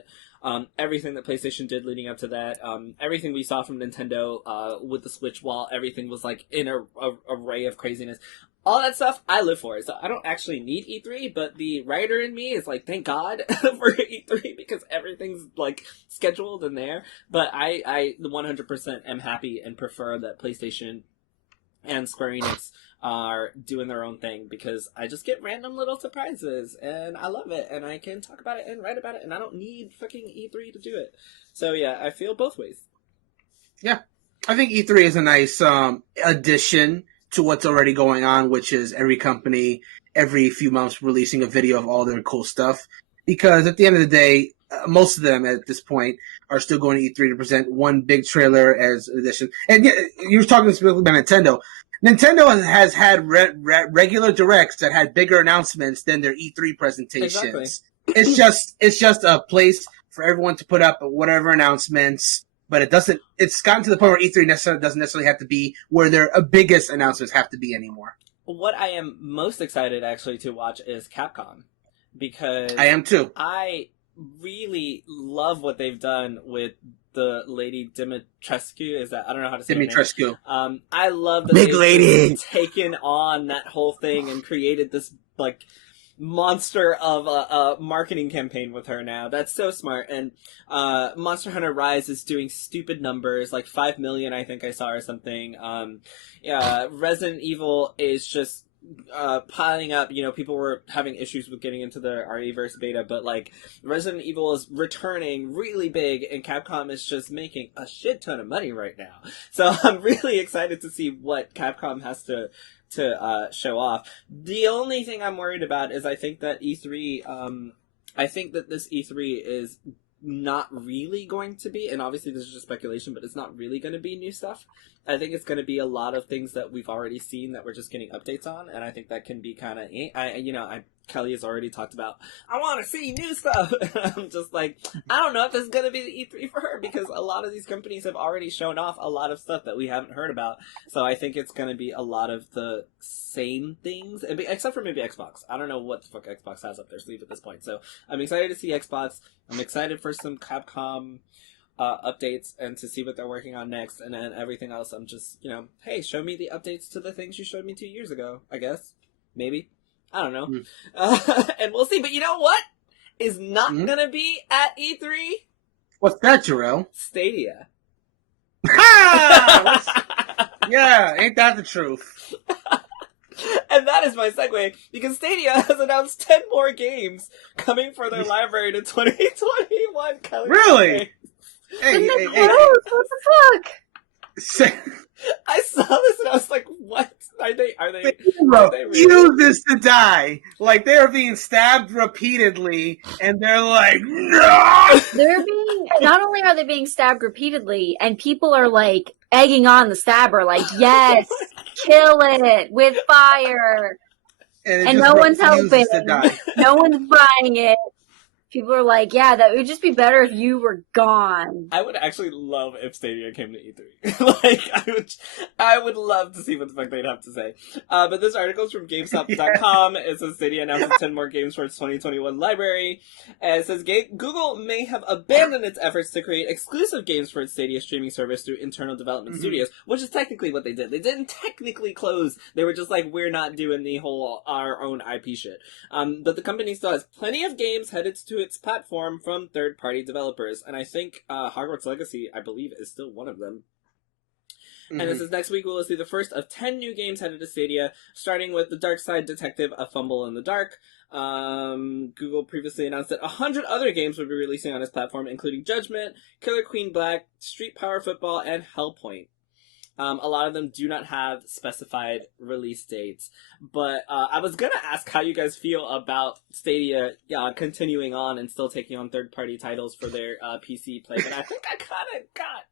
everything that PlayStation did leading up to that, everything we saw from Nintendo with the Switch, while everything was like in a array of craziness. All that stuff, I live for it. So I don't actually need E3, but the writer in me is like, thank God for E3 because everything's like scheduled and there. But I 100% am happy and prefer that PlayStation and Square Enix are doing their own thing because I just get random little surprises and I love it and I can talk about it and write about it and I don't need fucking E3 to do it. So yeah, I feel both ways. Yeah. I think E3 is a nice addition to what's already going on, which is every company every few months releasing a video of all their cool stuff. Because at the end of the day, most of them at this point are still going to E3 to present one big trailer as an addition. And you were talking specifically about Nintendo. Nintendo has had regular directs that had bigger announcements than their E3 presentations. Exactly. It's just a place for everyone to put up whatever announcements. But it's gotten to the point where E3 doesn't necessarily have to be where their biggest announcements have to be anymore. What I am most excited actually to watch is Capcom. Because I am too. I really love what they've done with the lady Dimitrescu. Is that, I don't know how to say Dimitrescu. her name. I love that big lady taken on that whole thing and created this like monster of a marketing campaign with her now. That's so smart. And Monster Hunter Rise is doing stupid numbers, like 5 million I think I saw or something. Resident Evil is just piling up. People were having issues with getting into the RE-verse beta, but like Resident Evil is returning really big and Capcom is just making a shit ton of money right now. So I'm really excited to see what Capcom has to show off. The only thing I'm worried about is I think that E3, I think that this E3 is not really going to be, and obviously this is just speculation, but it's not really going to be new stuff. I think it's going to be a lot of things that we've already seen that we're just getting updates on, and I think that can be kind of, Kellie has already talked about, I want to see new stuff. I'm just like, I don't know if this is going to be the E3 for her because a lot of these companies have already shown off a lot of stuff that we haven't heard about. So I think it's going to be a lot of the same things, except for maybe Xbox. I don't know what the fuck Xbox has up their sleeve at this point. So I'm excited to see Xbox. I'm excited for some Capcom updates and to see what they're working on next. And then everything else, I'm just, hey, show me the updates to the things you showed me 2 years ago, I guess. Maybe. I don't know. And we'll see. But you know what is not going to be at E3? What's that, Jerel? Stadia. Yeah, ain't that the truth? And that is my segue, because Stadia has announced 10 more games coming for their library to 2021. Kellie, really? Hey, what the fuck? I saw this and I was like, what? Are they really? Use this to die. Like, they're being stabbed repeatedly, and they're like, no! They're being not only are they being stabbed repeatedly, and people are like egging on the stabber, like, yes, kill it with fire. And no one's helping. No one's buying it. People are like, yeah, that would just be better if you were gone. I would actually love if Stadia came to E3. Like, I would love to see what the fuck they'd have to say. But this article is from GameStop.com. It says Stadia announces 10 more games for its 2021 library. And it says Google may have abandoned its efforts to create exclusive games for its Stadia streaming service through internal development studios, which is technically what they did. They didn't technically close. They were just like, we're not doing the whole our own IP shit. But the company still has plenty of games headed to its platform from third-party developers, and I think Hogwarts Legacy, I believe, is still one of them. And it says next week we will see the first of 10 new games headed to Stadia, starting with The Dark Side Detective: A Fumble in the Dark. Google previously announced that 100 other games would be releasing on its platform, including Judgment, Killer Queen Black, Street Power Football, and Hellpoint. A lot of them do not have specified release dates. But I was going to ask how you guys feel about Stadia continuing on and still taking on third-party titles for their PC play, but I think I kind of got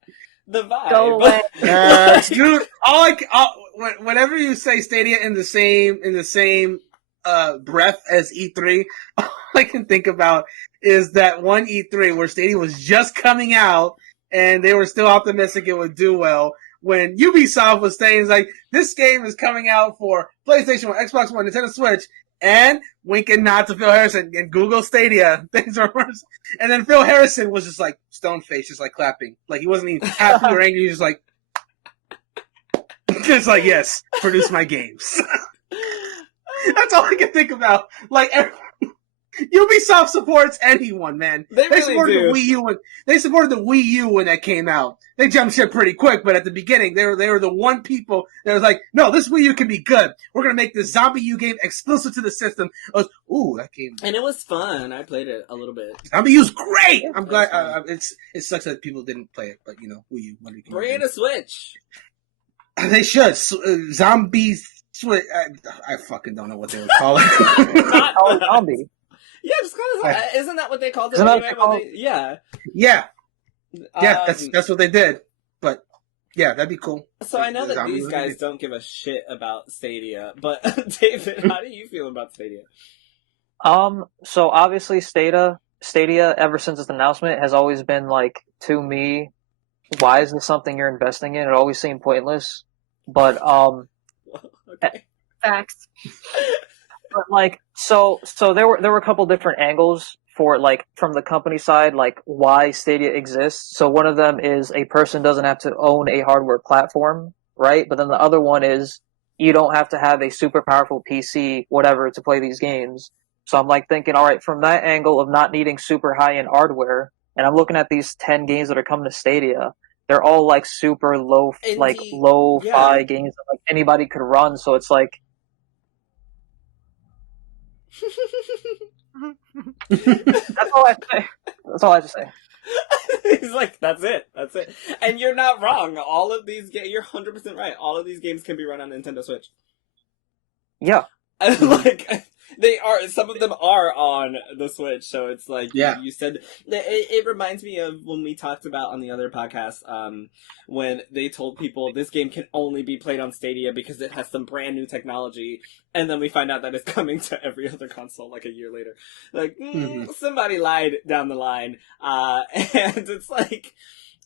the vibe. Go away. Dude, whenever you say Stadia in the same breath as E3, all I can think about is that one E3 where Stadia was just coming out and they were still optimistic it would do well. When Ubisoft was saying, like, this game is coming out for PlayStation 1, Xbox One, Nintendo Switch, and wink and nod to Phil Harrison and Google Stadia, things are worse. And then Phil Harrison was just like, stone face, just like clapping. Like, he wasn't even happy or angry, he was just like, just like, yes, produce my games. That's all I can think about. Like, Ubisoft supports anyone, man. They really supported do. The Wii U they supported the Wii U when that came out. They jumped ship pretty quick, but at the beginning, they were the one people that was like, no, this Wii U can be good. We're gonna make this Zombie U game exclusive to the system. I was, ooh, that game. And it was fun. I played it a little bit. Zombie U's great! I'm glad, it sucks that people didn't play it, but you know, Wii U. Bring in a Switch. They should. Zombie Switch. I fucking don't know what they would call it. Zombie. Yeah, just call it. Isn't that what they called it? Isn't that what yeah. Yeah. Yeah, that's what they did. But yeah, that'd be cool. So I know that these guys don't give a shit about Stadia, but David, how do you feel about Stadia? So obviously Stadia ever since its announcement has always been like, to me, why is this something you're investing in? It always seemed pointless. But Okay. Facts. But like, so there were a couple different angles for, like, from the company side, like, why Stadia exists. So one of them is a person doesn't have to own a hardware platform, right? But then the other one is you don't have to have a super powerful PC, whatever, to play these games. So I'm like thinking, all right, from that angle of not needing super high-end hardware, and I'm looking at these 10 games that are coming to Stadia, they're all like super lo-fi games that like anybody could run. So it's like, that's all I say. That's all I have to say. He's like, that's it. And you're not wrong. All of these games, you're 100% right. All of these games can be run on Nintendo Switch. Yeah. Like, they are, some of them are on the Switch, so it's like, yeah. You said, it reminds me of when we talked about on the other podcast, when they told people this game can only be played on Stadia because it has some brand new technology, and then we find out that it's coming to every other console like a year later. Like, somebody lied down the line, and it's like,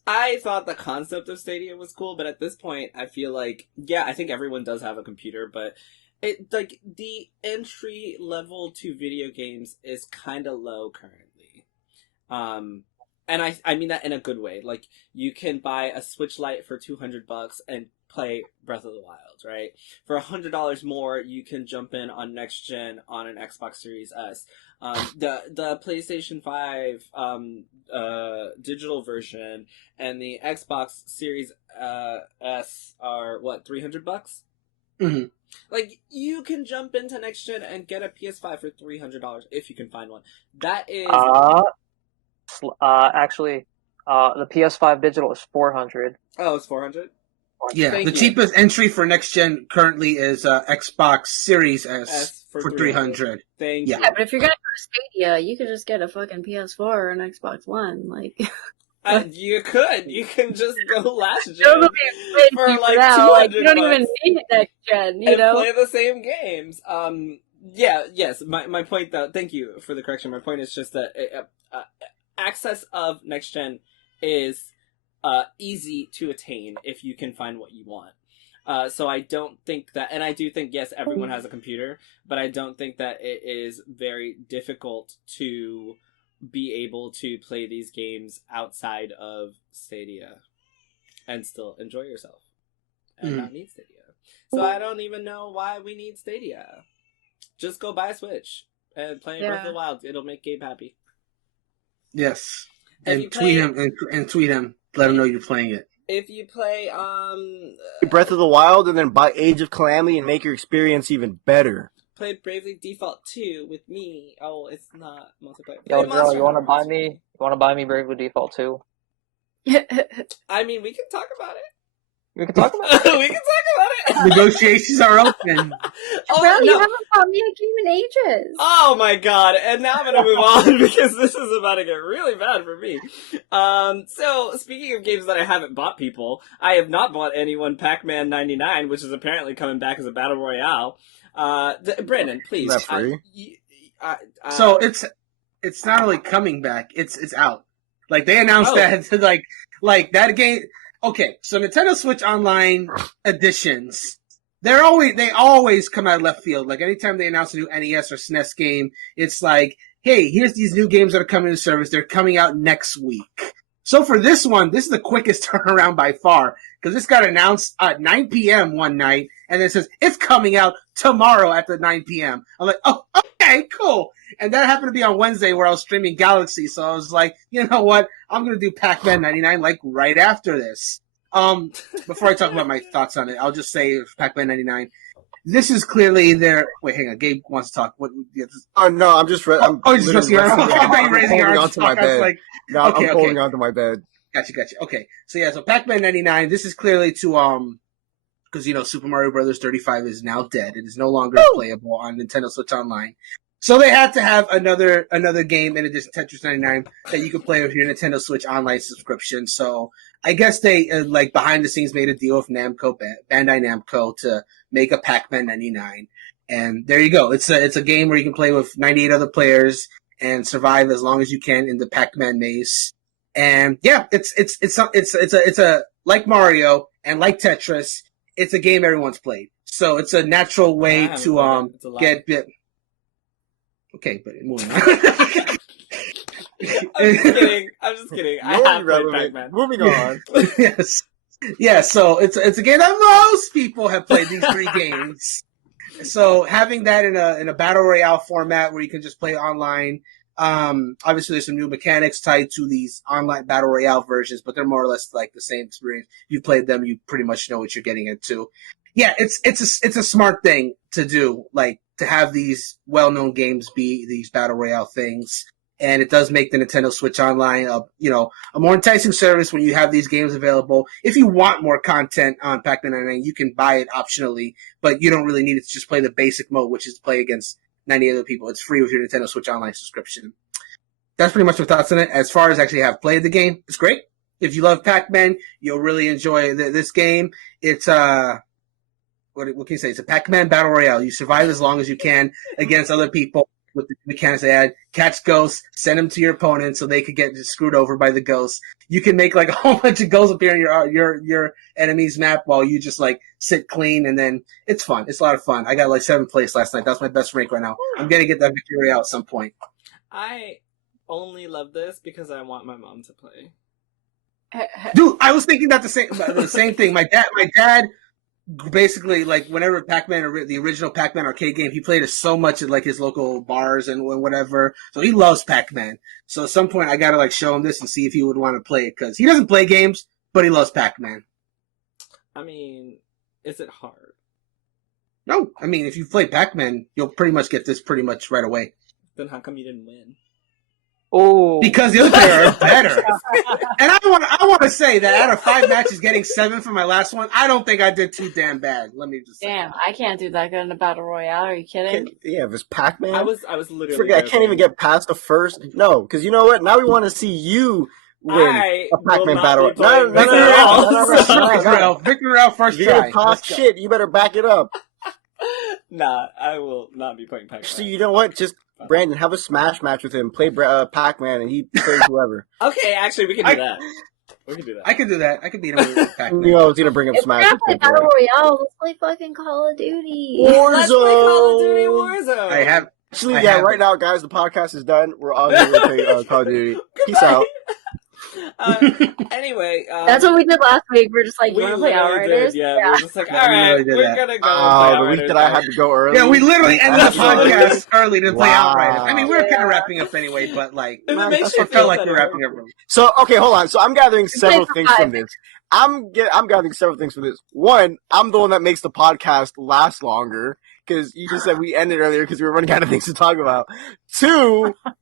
I thought the concept of Stadia was cool, but at this point, I feel like, yeah, I think everyone does have a computer, but it, like, the entry level to video games is kind of low currently. And I mean that in a good way. Like, you can buy a Switch Lite for $200 and play Breath of the Wild, right? For $100 more, you can jump in on next gen on an Xbox Series S. The PlayStation 5 digital version and the Xbox Series S are what, $300? Mm-hmm. Like, you can jump into next gen and get a PS5 for $300 if you can find one. That is actually, the PS5 digital is $400. Oh, it's $400. Yeah, the cheapest entry for next gen currently is Xbox Series S for $300. Thank you. Yeah, but if you're gonna go to Stadia, you could just get a fucking PS4 or an Xbox One. Like, You can just go last gen It'll be for like now. Like, 200 you don't even bucks need next gen, you and know? play the same games. Yes. My point, though. Thank you for the correction. My point is just that access of next gen is easy to attain if you can find what you want. So I don't think that, and I do think, yes, everyone has a computer, but I don't think that it is very difficult to be able to play these games outside of Stadia and still enjoy yourself and not need Stadia. So I don't even know why we need Stadia. Just go buy a Switch and play Breath of the Wild. It'll make Gabe happy. Yes. And tweet him and tweet him. Let him know you're playing it. If you play Breath of the Wild and then buy Age of Calamity and make your experience even better. Play Bravely Default 2 with me. Oh, it's not multiplayer. Yo, Jerel, you wanna buy me? You wanna buy me Bravely Default 2? I mean, we can talk about it. We can talk about it. We can talk about it. Negotiations are open. Well, you haven't bought me a game in ages. Oh my god! And now I'm gonna move on because this is about to get really bad for me. So speaking of games that I haven't bought, people, I have not bought anyone Pac-Man 99, which is apparently coming back as a battle royale. Brandon, please. Is that free? So it's not only coming back; it's out. Like they announced that like that game. Okay, so Nintendo Switch Online editions, they always come out of left field. Like anytime they announce a new NES or SNES game, it's like, hey, here's these new games that are coming to service. They're coming out next week. So for this one, this is the quickest turnaround by far because this got announced at 9 p.m. one night, and then it says it's coming out tomorrow at the 9 p.m. I'm like, oh, okay, cool. And that happened to be on Wednesday where I was streaming Galaxy, so I was like, you know what? I'm going to do Pac-Man 99 like right after this. Before I talk about my thoughts on it, I'll just say Pac-Man 99. This is clearly their... Wait, hang on. Gabe wants to talk. What? Oh, no, I'm just... I'm just resting your arm. I thought you were raising your arm. Onto my bed. Like, no, okay, I'm holding onto my bed. Gotcha. Okay. So Pac-Man 99, this is clearly to, because, Super Mario Brothers 35 is now dead. It is no longer playable on Nintendo Switch Online. So they had to have another game in addition to Tetris 99 that you could play with your Nintendo Switch Online subscription. So I guess they behind the scenes made a deal with Namco, Bandai Namco, to make a Pac-Man 99. And there you go. It's a game where you can play with 98 other players and survive as long as you can in the Pac-Man maze. And yeah, it's a like Mario and like Tetris. It's a game everyone's played. So it's a natural way to get bit. Okay, but moving on. I'm just kidding. I have played Pac-Man. Moving on. Yes. Yeah, so it's a game that most people have played these three games. So having that in a battle royale format where you can just play online, obviously there's some new mechanics tied to these online battle royale versions, but they're more or less like the same experience. You played them, you pretty much know what you're getting into. Yeah, it's a smart thing to do, like to have these well-known games be these battle royale things. And it does make the Nintendo Switch Online a more enticing service when you have these games available. If you want more content on Pac-Man 99, you can buy it optionally, but you don't really need it to just play the basic mode, which is to play against 90 other people. It's free with your Nintendo Switch Online subscription. That's pretty much my thoughts on it. As far as actually have played the game, it's great. If you love Pac-Man, you'll really enjoy this game. It's what can you say? It's a Pac-Man battle royale. You survive as long as you can against other people with the mechanics they add. Catch ghosts, send them to your opponent so they could get screwed over by the ghosts. You can make like a whole bunch of ghosts appear in your enemy's map while you just like sit clean, and then it's fun. It's a lot of fun. I got like 7th place last night. That's my best rank right now. I'm gonna get that victory out at some point. I only love this because I want my mom to play. Dude, I was thinking that the same thing. My dad basically, like, whenever Pac-Man, the original Pac-Man arcade game, he played it so much at, like, his local bars and whatever. So he loves Pac-Man. So at some point, I gotta, like, show him this and see if he would want to play it. Because he doesn't play games, but he loves Pac-Man. I mean, is it hard? No. I mean, if you play Pac-Man, you'll pretty much get this pretty much right away. Then how come you didn't win? Oh, because the other player are better. And I want to say that out of 5 matches, getting 7 for my last one, I don't think I did too damn bad. Let me just say. Damn, I can't do that good in a battle royale. Are you kidding? Yeah, if it's Pac-Man, I was literally. Forget, I can't even get past the first. No, because you know what? Now we want to see you win I a will Pac-Man not battle. be playing No, Victor Rel, first You're gonna try. talk Let's go. shit. You better back it up. Nah, I will not be playing Pac-Man. Actually, you know what? Just Brandon, have a smash match with him. Play Pac-Man, and he plays whoever. Okay, actually, we can do that. We can do that. I could do that. I could beat him with Pac-Man. You know, I was gonna bring up If we're Smash. not playing Battle Royale, let's play fucking Call of Duty. Let's play Call of Duty Warzone. I have. Actually, I yeah, have right it. now, guys, the podcast is done. We're all going to play Call of Duty. Peace out. Anyway, That's what we did last week. We're just like, you we want to play literally Outriders? did. Yeah, we were just like, all Yeah, we right, literally did we're that. gonna go. Oh, play the week Outriders that I now. had to go early. Yeah, we literally I ended had the to go early. podcast early to play Wow. Outriders. I mean, we were kind Yeah. of wrapping up anyway, but like, If it Man, makes that's you it felt feel like we're better. wrapping up. So, okay, hold on. So I'm gathering several for things 5 from this. I'm gathering several things from this. One, I'm the one that makes the podcast last longer because you just said we ended earlier because we were running out of things to talk about. Two, I'm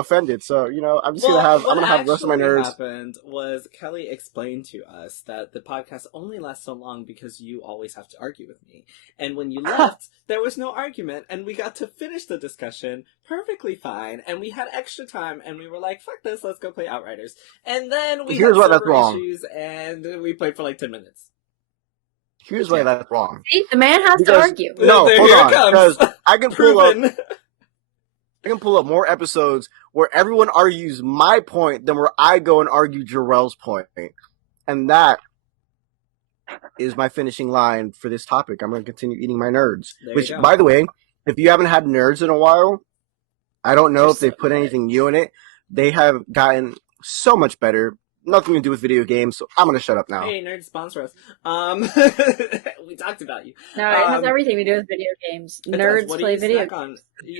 offended. So I'm just Well, I'm what gonna have the rest of my actually nerds. happened was Kellie explained to us that the podcast only lasts so long because you always have to argue with me. And when you left, there was no argument, and we got to finish the discussion perfectly fine, and we had extra time, and we were like, fuck this, let's go play Outriders. And then we Here's had why that's server wrong. issues, and we played for like 10 minutes. Here's why that's wrong. See, the man has to Because- argue. No, There, hold here it on, comes. because I can pull up. Proven. I can pull up more episodes where everyone argues my point than where I go and argue Jerel's point. And that is my finishing line for this topic. I'm going to continue eating my nerds. There Which, you go. by the way, if you haven't had nerds in a while, I don't know They're if they so put good. anything new in it. They have gotten so much better. Nothing to do with video games, so I'm going to shut up now. Hey, nerd, sponsor us. We talked about you. No, it has everything to do with video games. It does. Nerds What do play you video snack on?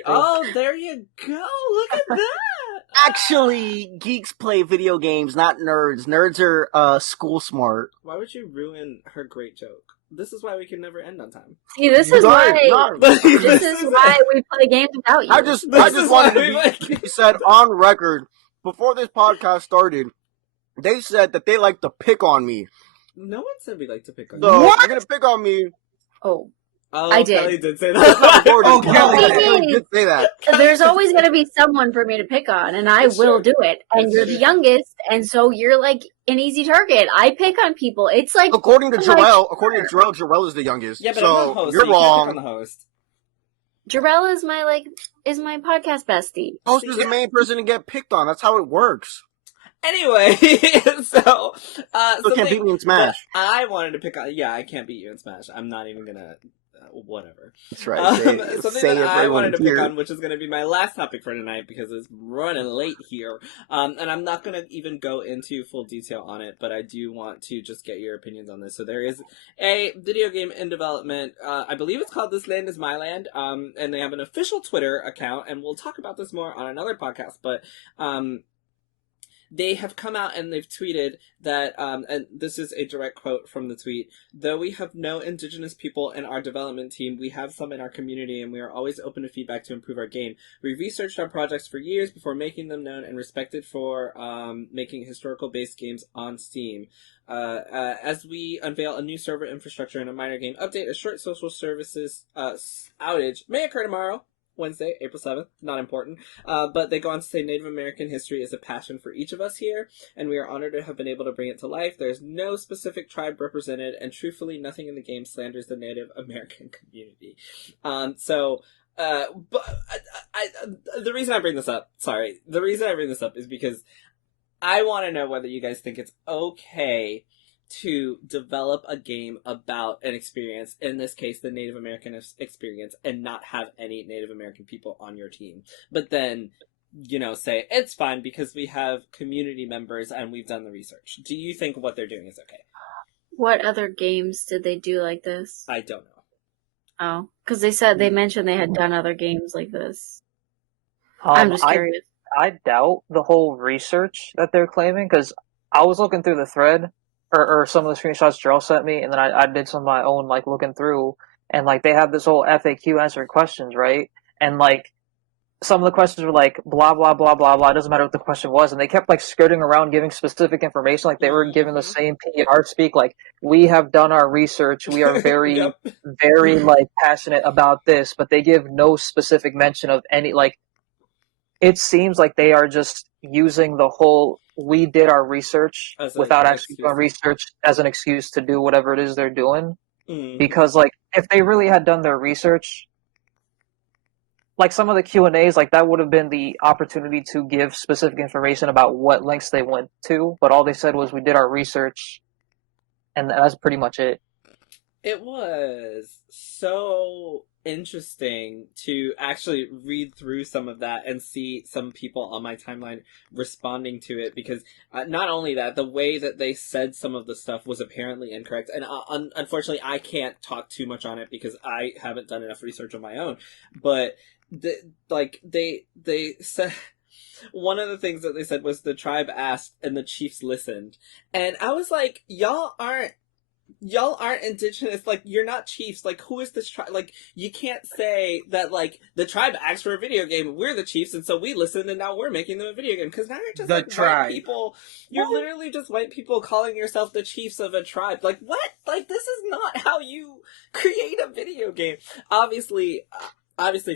Oh, there you go. Look at that. Actually, geeks play video games, not nerds. Nerds are school smart. Why would you ruin her great joke? This is why we can never end on time. See, this is why we play games without you. I just This is why wanted we like- to be said on record before this podcast started. They said that they like to pick on me, No one said we like to pick on so you. they're gonna pick on me. Oh, Oh, I did. Kellie did say That's not that. recorded. Oh, Kellie. Kellie did say that. there's always going to be someone for me to pick on, and I It's will true. do it. And It's you're true. the youngest, and so you're like an easy target. I pick on people. It's like According to Oh my Jerel, Jerel is the youngest. Yeah, but so I'm the host. you're so you can't wrong. pick on the host. Jarell is my podcast bestie. Host is the main person to get picked on. That's how it works. Anyway, so Still can't beat me in Smash. that I wanted to pick on. Yeah, I can't beat you in Smash. I'm not even gonna. Whatever. That's right. Something say that it for I everyone wanted to to pick hear. on, which is going to be my last topic for tonight because it's running late here, and I'm not going to even go into full detail on it, but I do want to just get your opinions on this. So there is a video game in development. I believe it's called This Land Is My Land, and they have an official Twitter account, and we'll talk about this more on another podcast, but they have come out and they've tweeted that, and this is a direct quote from the tweet, though we have no Indigenous people in our development team, we have some in our community and we are always open to feedback to improve our game. We researched our projects for years before making them known and respected for making historical-based games on Steam. As we unveil a new server infrastructure and a minor game update, a short social services outage may occur tomorrow, Wednesday, April 7th, not important. But they go on to say Native American history is a passion for each of us here, and we are honored to have been able to bring it to life. There's no specific tribe represented, and truthfully, nothing in the game slanders the Native American community. The reason I bring this up is because I want to know whether you guys think it's okay to develop a game about an experience, in this case the Native American experience, and not have any Native American people on your team, but then say it's fine because we have community members and we've done the research. Do you think what they're doing is okay? What other games did they do like this? I don't know. Oh, because they mentioned they had done other games like this. I'm just curious. I doubt the whole research that they're claiming, because I was looking through the thread, or some of the screenshots Jerel sent me, and then I did some of my own, looking through, and, they have this whole FAQ answering questions, right? And, some of the questions were blah, blah, blah, blah, blah, it doesn't matter what the question was, and they kept, skirting around giving specific information, they were giving the same PR speak, we have done our research, we are very, Yep. very, passionate about this, but they give no specific mention of any, it seems like they are just using the whole we did our research without actually doing excuse. research as an excuse to do whatever it is they're doing. Mm. Because, like, if they really had done their research, like some of the Q&As, like that would have been the opportunity to give specific information about what links they went to, but all they said was we did our research, and that's pretty much it. It was so interesting to actually read through some of that and see some people on my timeline responding to it, because not only that, the way that they said some of the stuff was apparently incorrect, and unfortunately I can't talk too much on it because I haven't done enough research on my own, but they said one of the things that they said was the tribe asked and the chiefs listened, and I was like, y'all aren't indigenous, like, you're not chiefs, like, who is this tribe? Like, you can't say that, like, the tribe asked for a video game, we're the chiefs, and so we listened, and now we're making them a video game, because now you're just, like, white people, you're literally just white people calling yourself the chiefs of a tribe, like, what? Like, this is not how you create a video game. Obviously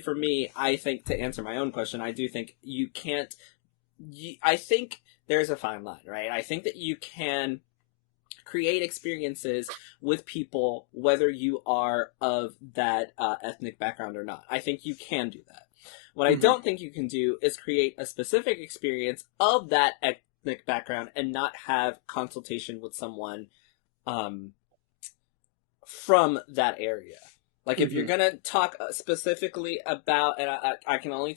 for me, I think, to answer my own question, I do think you can't, I think there's a fine line, right? I think that you can create experiences with people whether you are of that ethnic background or not. I think you can do that. What I don't think you can do is create a specific experience of that ethnic background and not have consultation with someone from that area. Like, if you're gonna talk specifically about, and I can only,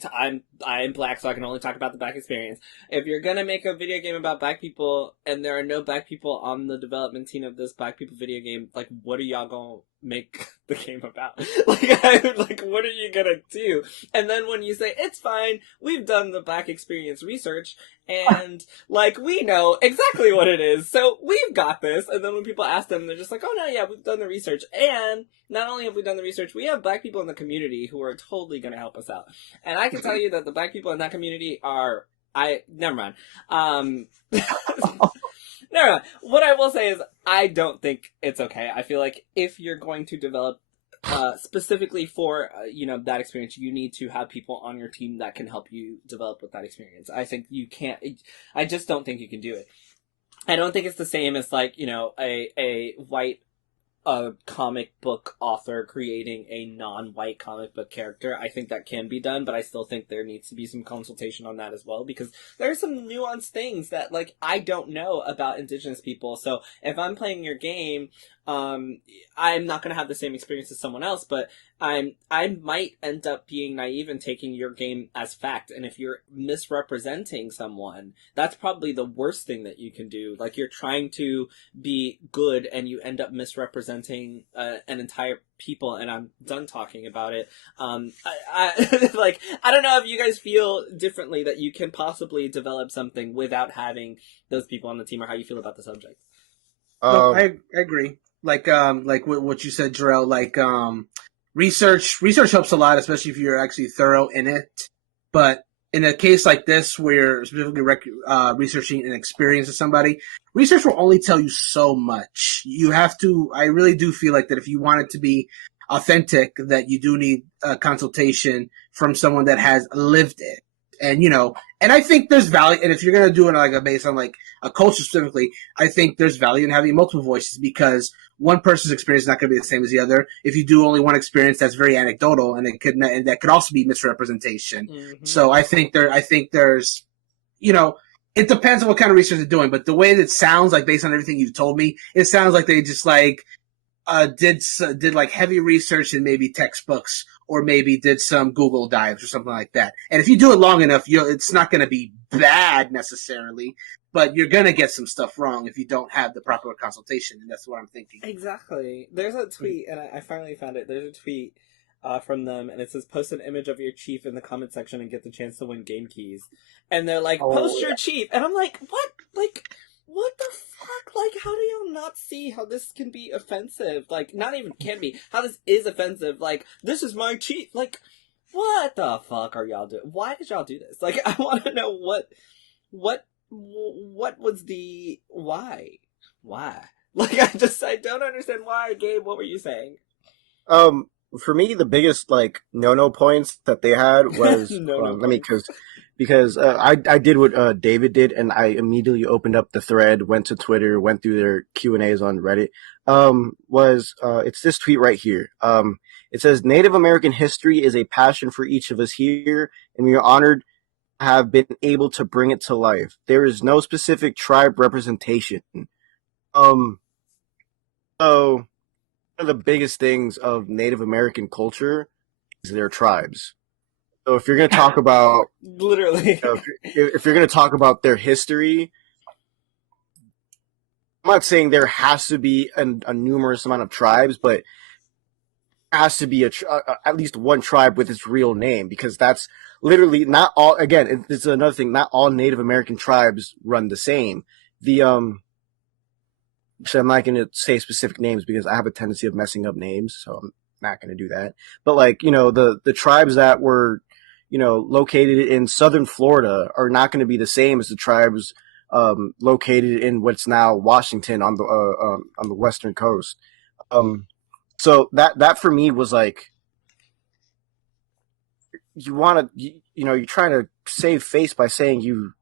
I'm black, so I can only talk about the black experience. If you're gonna make a video game about black people, and there are no black people on the development team of this black people video game, like, what are y'all gonna make the game about? Like, what are you gonna do? And then when you say, it's fine, we've done the black experience research, and, like, we know exactly what it is, so we've got this. And then when people ask them, they're just like, oh no, yeah, we've done the research. And not only have we done the research, we have black people in the community who are totally gonna help us out. And I can tell you that the black people in that community are, never mind. Never mind. What I will say is, I don't think it's okay. I feel like if you're going to develop specifically for that experience, you need to have people on your team that can help you develop with that experience. I think you can't. I just don't think you can do it. I don't think it's the same as, like, a white comic book author creating a non-white comic book character. I think that can be done, but I still think there needs to be some consultation on that as well, because there are some nuanced things that, like, I don't know about indigenous people. So if I'm playing your game, I'm not going to have the same experience as someone else, but I might end up being naive and taking your game as fact. And if you're misrepresenting someone, that's probably the worst thing that you can do. Like, you're trying to be good and you end up misrepresenting an entire people. And I'm done talking about it. Like, I don't know if you guys feel differently that you can possibly develop something without having those people on the team, or how you feel about the subject. No, I agree. Like what you said, Jerel, like, research helps a lot, especially if you're actually thorough in it. But in a case like this, where you're specifically researching an experience of somebody, research will only tell you so much. You have to, I really do feel like that if you want it to be authentic, that you do need a consultation from someone that has lived it. And, and I think there's value, and if you're going to do it like based on like a culture specifically, I think there's value in having multiple voices, because one person's experience is not going to be the same as the other. If you do only one experience, that's very anecdotal, and that could also be misrepresentation. Mm-hmm. So I think there's, it depends on what kind of research they're doing, but the way that it sounds, like, based on everything you've told me, it sounds like they just like did like heavy research in maybe textbooks, or maybe did some Google dives or something like that. And if you do it long enough, it's not going to be bad necessarily, but you're going to get some stuff wrong if you don't have the proper consultation, and that's what I'm thinking. Exactly. There's a tweet, and I finally found it. There's a tweet from them, and it says, post an image of your chief in the comment section and get the chance to win game keys. And they're like, post your chief. And I'm like, what? Like, what the fuck? Like, how do y'all not see how this can be offensive? Like, not even can be. How this is offensive. Like, this is my chief. Like, what the fuck are y'all doing? Why did y'all do this? Like, I want to know what was the... Why? Like, I don't understand why. Gabe, what were you saying? For me, the biggest, like, no points that they had was, No because because I did what David did, and I immediately opened up the thread, went to Twitter, went through their Q&As on Reddit. It's this tweet right here. It says, Native American history is a passion for each of us here, and we are honored to have been able to bring it to life. There is no specific tribe representation. So one of the biggest things of Native American culture is their tribes. So if you're going to talk about literally, if you're going to talk about their history, I'm not saying there has to be a numerous amount of tribes, but there has to be at least one tribe with its real name, because that's literally not all. Again, it's another thing. Not all Native American tribes run the same. So I'm not going to say specific names because I have a tendency of messing up names, so I'm not going to do that. But the tribes that were, located in southern Florida are not going to be the same as the tribes located in what's now Washington on the western coast. So that for me was like, you're trying to save face by saying you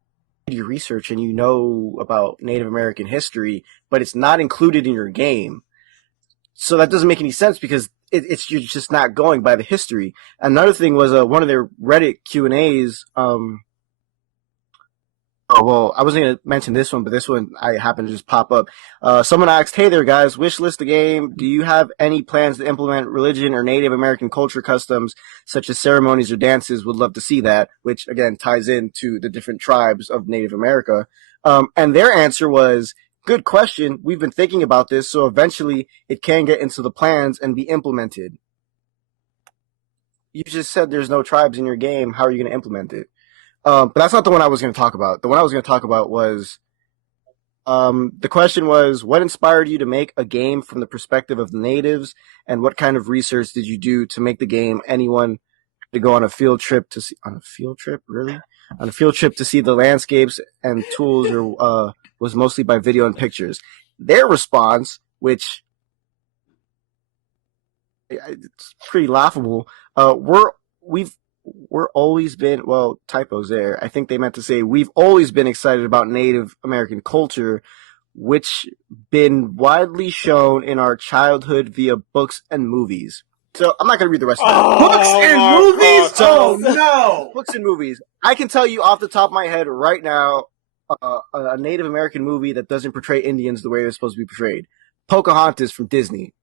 do your research and you know about Native American history, but it's not included in your game. So that doesn't make any sense because you're just not going by the history. Another thing was one of their Reddit Q&As. I wasn't going to mention this one, but this one I happened to just pop up. Someone asked, hey there guys, wish list the game. Do you have any plans to implement religion or Native American culture customs such as ceremonies or dances? Would love to see that, which again ties into the different tribes of Native America. And their answer was, good question. We've been thinking about this, so eventually it can get into the plans and be implemented. You just said there's no tribes in your game. How are you going to implement it? But that's not the one I was going to talk about. The one I was going to talk about was, the question was, what inspired you to make a game from the perspective of the natives, and what kind of research did you do to make the game? Anyone to go on a field trip to see, on a field trip? Really? On a field trip to see the landscapes and tools, or, was mostly by video and pictures. Their response, which it's pretty laughable, we're always been, well, typos there. I think they meant to say we've always been excited about Native American culture, which been widely shown in our childhood via books and movies. So I'm not going to read the rest of that. Books and movies? Oh, no. Books and movies. I can tell you off the top of my head right now, a Native American movie that doesn't portray Indians the way they're supposed to be portrayed. Pocahontas from Disney.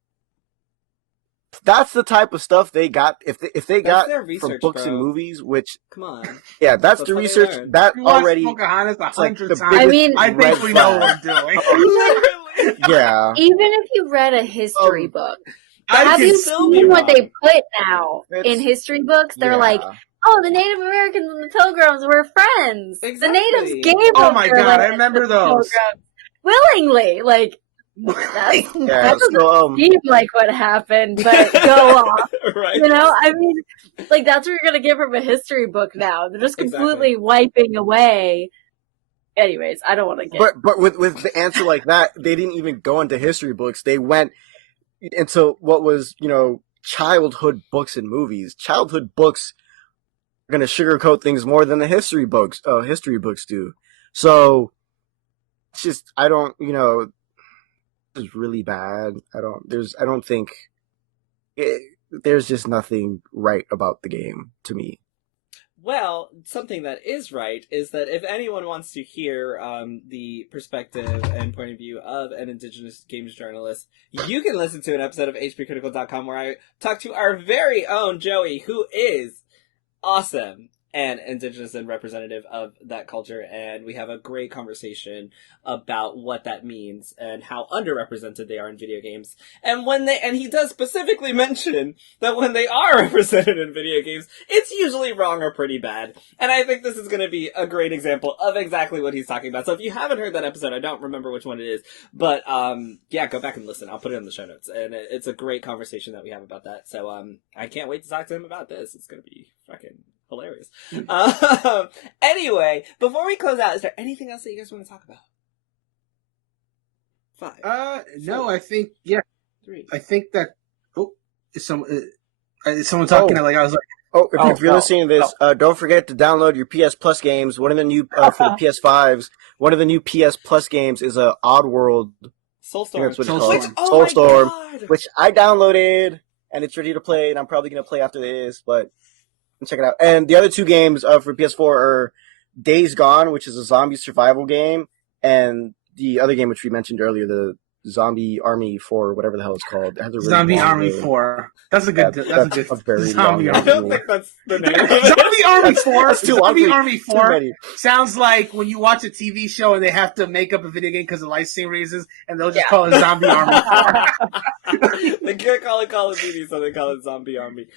That's the type of stuff they got. If they got from books and movies, which come on, yeah, that's the research. That already. Pocahontas 100 times. I mean, I think we know what we're doing. Yeah. Even if you read a history book, I have can you still seen be what wrong. they put now in history books? They're like, oh, the Native Americans and the Pilgrims were friends. Exactly. The natives gave Oh them my their god, I land remember to the those. Pilgrims willingly. Like that doesn't seem like what happened, but go off. Right. You know, I mean, like that's what you're gonna give from a history book now. They're just completely wiping away. Anyways, I don't want to get. But with the answer like that, they didn't even go into history books. They went into what was, childhood books and movies. Childhood books are going to sugarcoat things more than the history books do. So it's just, I don't, it's really bad. There's just nothing right about the game to me. Well, something that is right is that if anyone wants to hear the perspective and point of view of an Indigenous games journalist, you can listen to an episode of HPCritical.com where I talk to our very own Joey, who is awesome and Indigenous and representative of that culture, and we have a great conversation about what that means and how underrepresented they are in video games. And he does specifically mention that when they are represented in video games, it's usually wrong or pretty bad. And I think this is going to be a great example of exactly what he's talking about. So if you haven't heard that episode, I don't remember which one it is, but yeah, go back and listen. I'll put it in the show notes, and it's a great conversation that we have about that. So I can't wait to talk to him about this. It's going to be fucking hilarious. Anyway, before we close out, is there anything else that you guys want to talk about? 5. No, 4, I think, yeah. 3. I think that, is someone talking? Oh. Like, I was like, Oh, if you're listening to this, don't forget to download your PS Plus games. One of the new for the PS5s. One of the new PS Plus games is Oddworld. Soulstorm. Soulstorm, which I downloaded and it's ready to play, and I'm probably gonna play after this. But check it out. And the other two games for PS4 are Days Gone, which is a zombie survival game, and the other game which we mentioned earlier, the Zombie Army 4, whatever the hell it's called. It has a really Zombie Army 4. That's a good. That's a good. Zombie Army. I don't think that's the name. Zombie Army 4. Zombie Army 4 too sounds like when you watch a TV show and they have to make up a video game because of licensing reasons, and they'll just call it Zombie Army 4. They can't call it Call of Duty, so they call it Zombie Army.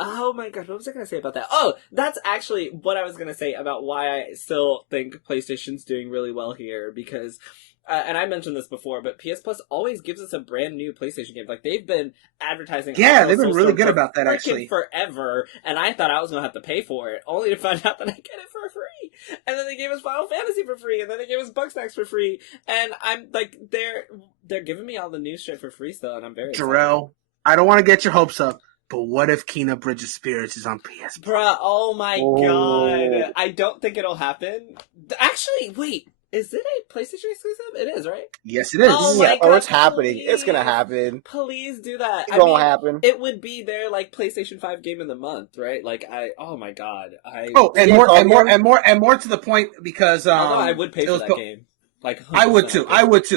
Oh my god, what was I going to say about that? Oh, that's actually what I was going to say about why I still think PlayStation's doing really well here, because, and I mentioned this before, but PS Plus always gives us a brand new PlayStation game. Like, they've been advertising... Yeah, they've been really good about that, actually. Forever, and I thought I was going to have to pay for it, only to find out that I get it for free. And then they gave us Final Fantasy for free, and then they gave us Bugsnax for free, and I'm, like, they're giving me all the new shit for free still, and I'm very Jerel, I don't want to get your hopes up, but what if Kena Bridge of Spirits is on PS? Bruh, oh my god. I don't think it'll happen. Actually, wait. Is it a PlayStation exclusive? It is, right? Yes, it is. Oh my god, it's happening. Please. It's gonna happen. Please do that. It's gonna happen. It would be their, like, PlayStation 5 game of the month, right? Like, oh my god. And more to the point, because I would pay for that game. Like, I would too,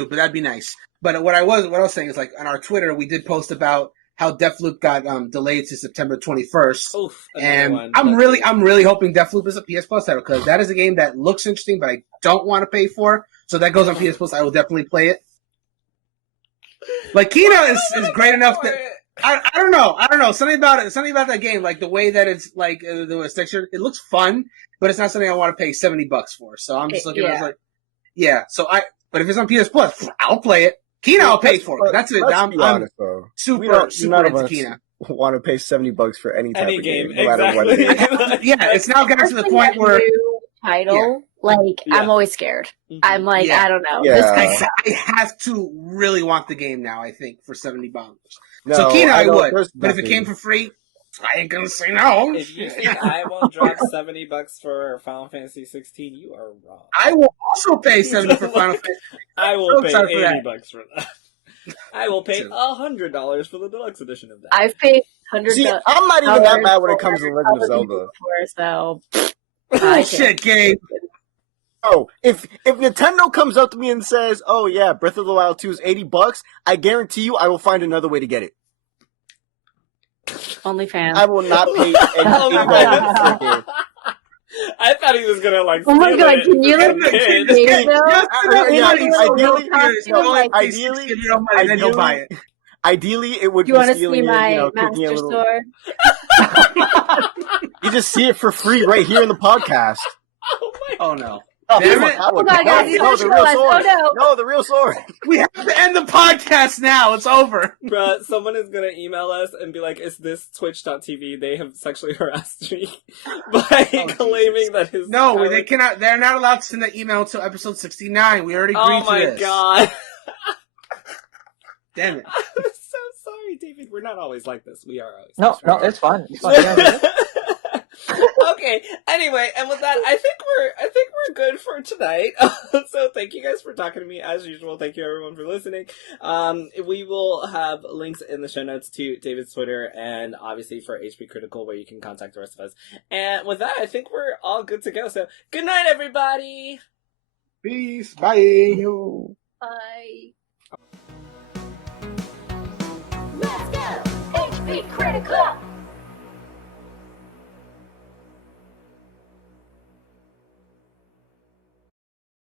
but that'd be nice. But what I was saying is, like, on our Twitter, we did post about how Deathloop got delayed to September 21st. Oof, and I'm really hoping Deathloop is a PS Plus title, because that is a game that looks interesting, but I don't want to pay for. So that goes on PS Plus. I will definitely play it. Like, Kena is great enough that I don't know. Something about that game, like the way that it's like the texture, it looks fun, but it's not something I want to pay $70 for. So I'm just looking at it like, yeah. But if it's on PS Plus, I'll play it. Kena, I'll pay for it. That's it. I'm super into Kena. Want to pay $70 for any type of game, no matter what it is. Yeah, it's now gotten to the point where title, I'm always scared. I'm like, I don't know. Yeah. I have to really want the game now, I think, for $70. No, so Kena, I would. But if it came for free, I ain't gonna say no. If you think I won't drop $70 for Final Fantasy 16, you are wrong. I will also pay $70 for Final Fantasy. I will pay $80 for that. I will pay $100 for the deluxe edition of that. I've paid $100. See, I'm not even that bad when it comes to Legend of Zelda. So, shit, Gabe. Oh, if Nintendo comes up to me and says, "Oh yeah, Breath of the Wild 2 is $80," I guarantee you, I will find another way to get it. OnlyFans. I will not pay $80. I thought he was gonna like. Oh my god! Can you like Ideally, it would. You want to see my master sword? You just see it for free right here in the podcast. Oh no! Damn it. Oh my god! No, the real sword. No, the real sword. We have to end the podcast now. It's over. Bruh, someone is gonna email us and be like, "Is this Twitch.tv? They have sexually harassed me by claiming that his." No, they cannot. They're not allowed to send that email until episode 69. We already agreed to this. Oh my god! Damn it! I'm so sorry, David. We're not always like this. We are always. No, it's fine. It's fine. Okay. Anyway, and with that, I think we're good for tonight. So thank you guys for talking to me as usual. Thank you everyone for listening. We will have links in the show notes to David's Twitter and obviously for HPCritical where you can contact the rest of us. And with that, I think we're all good to go. So good night, everybody. Peace. Bye. Bye. Let's go! HPCritical!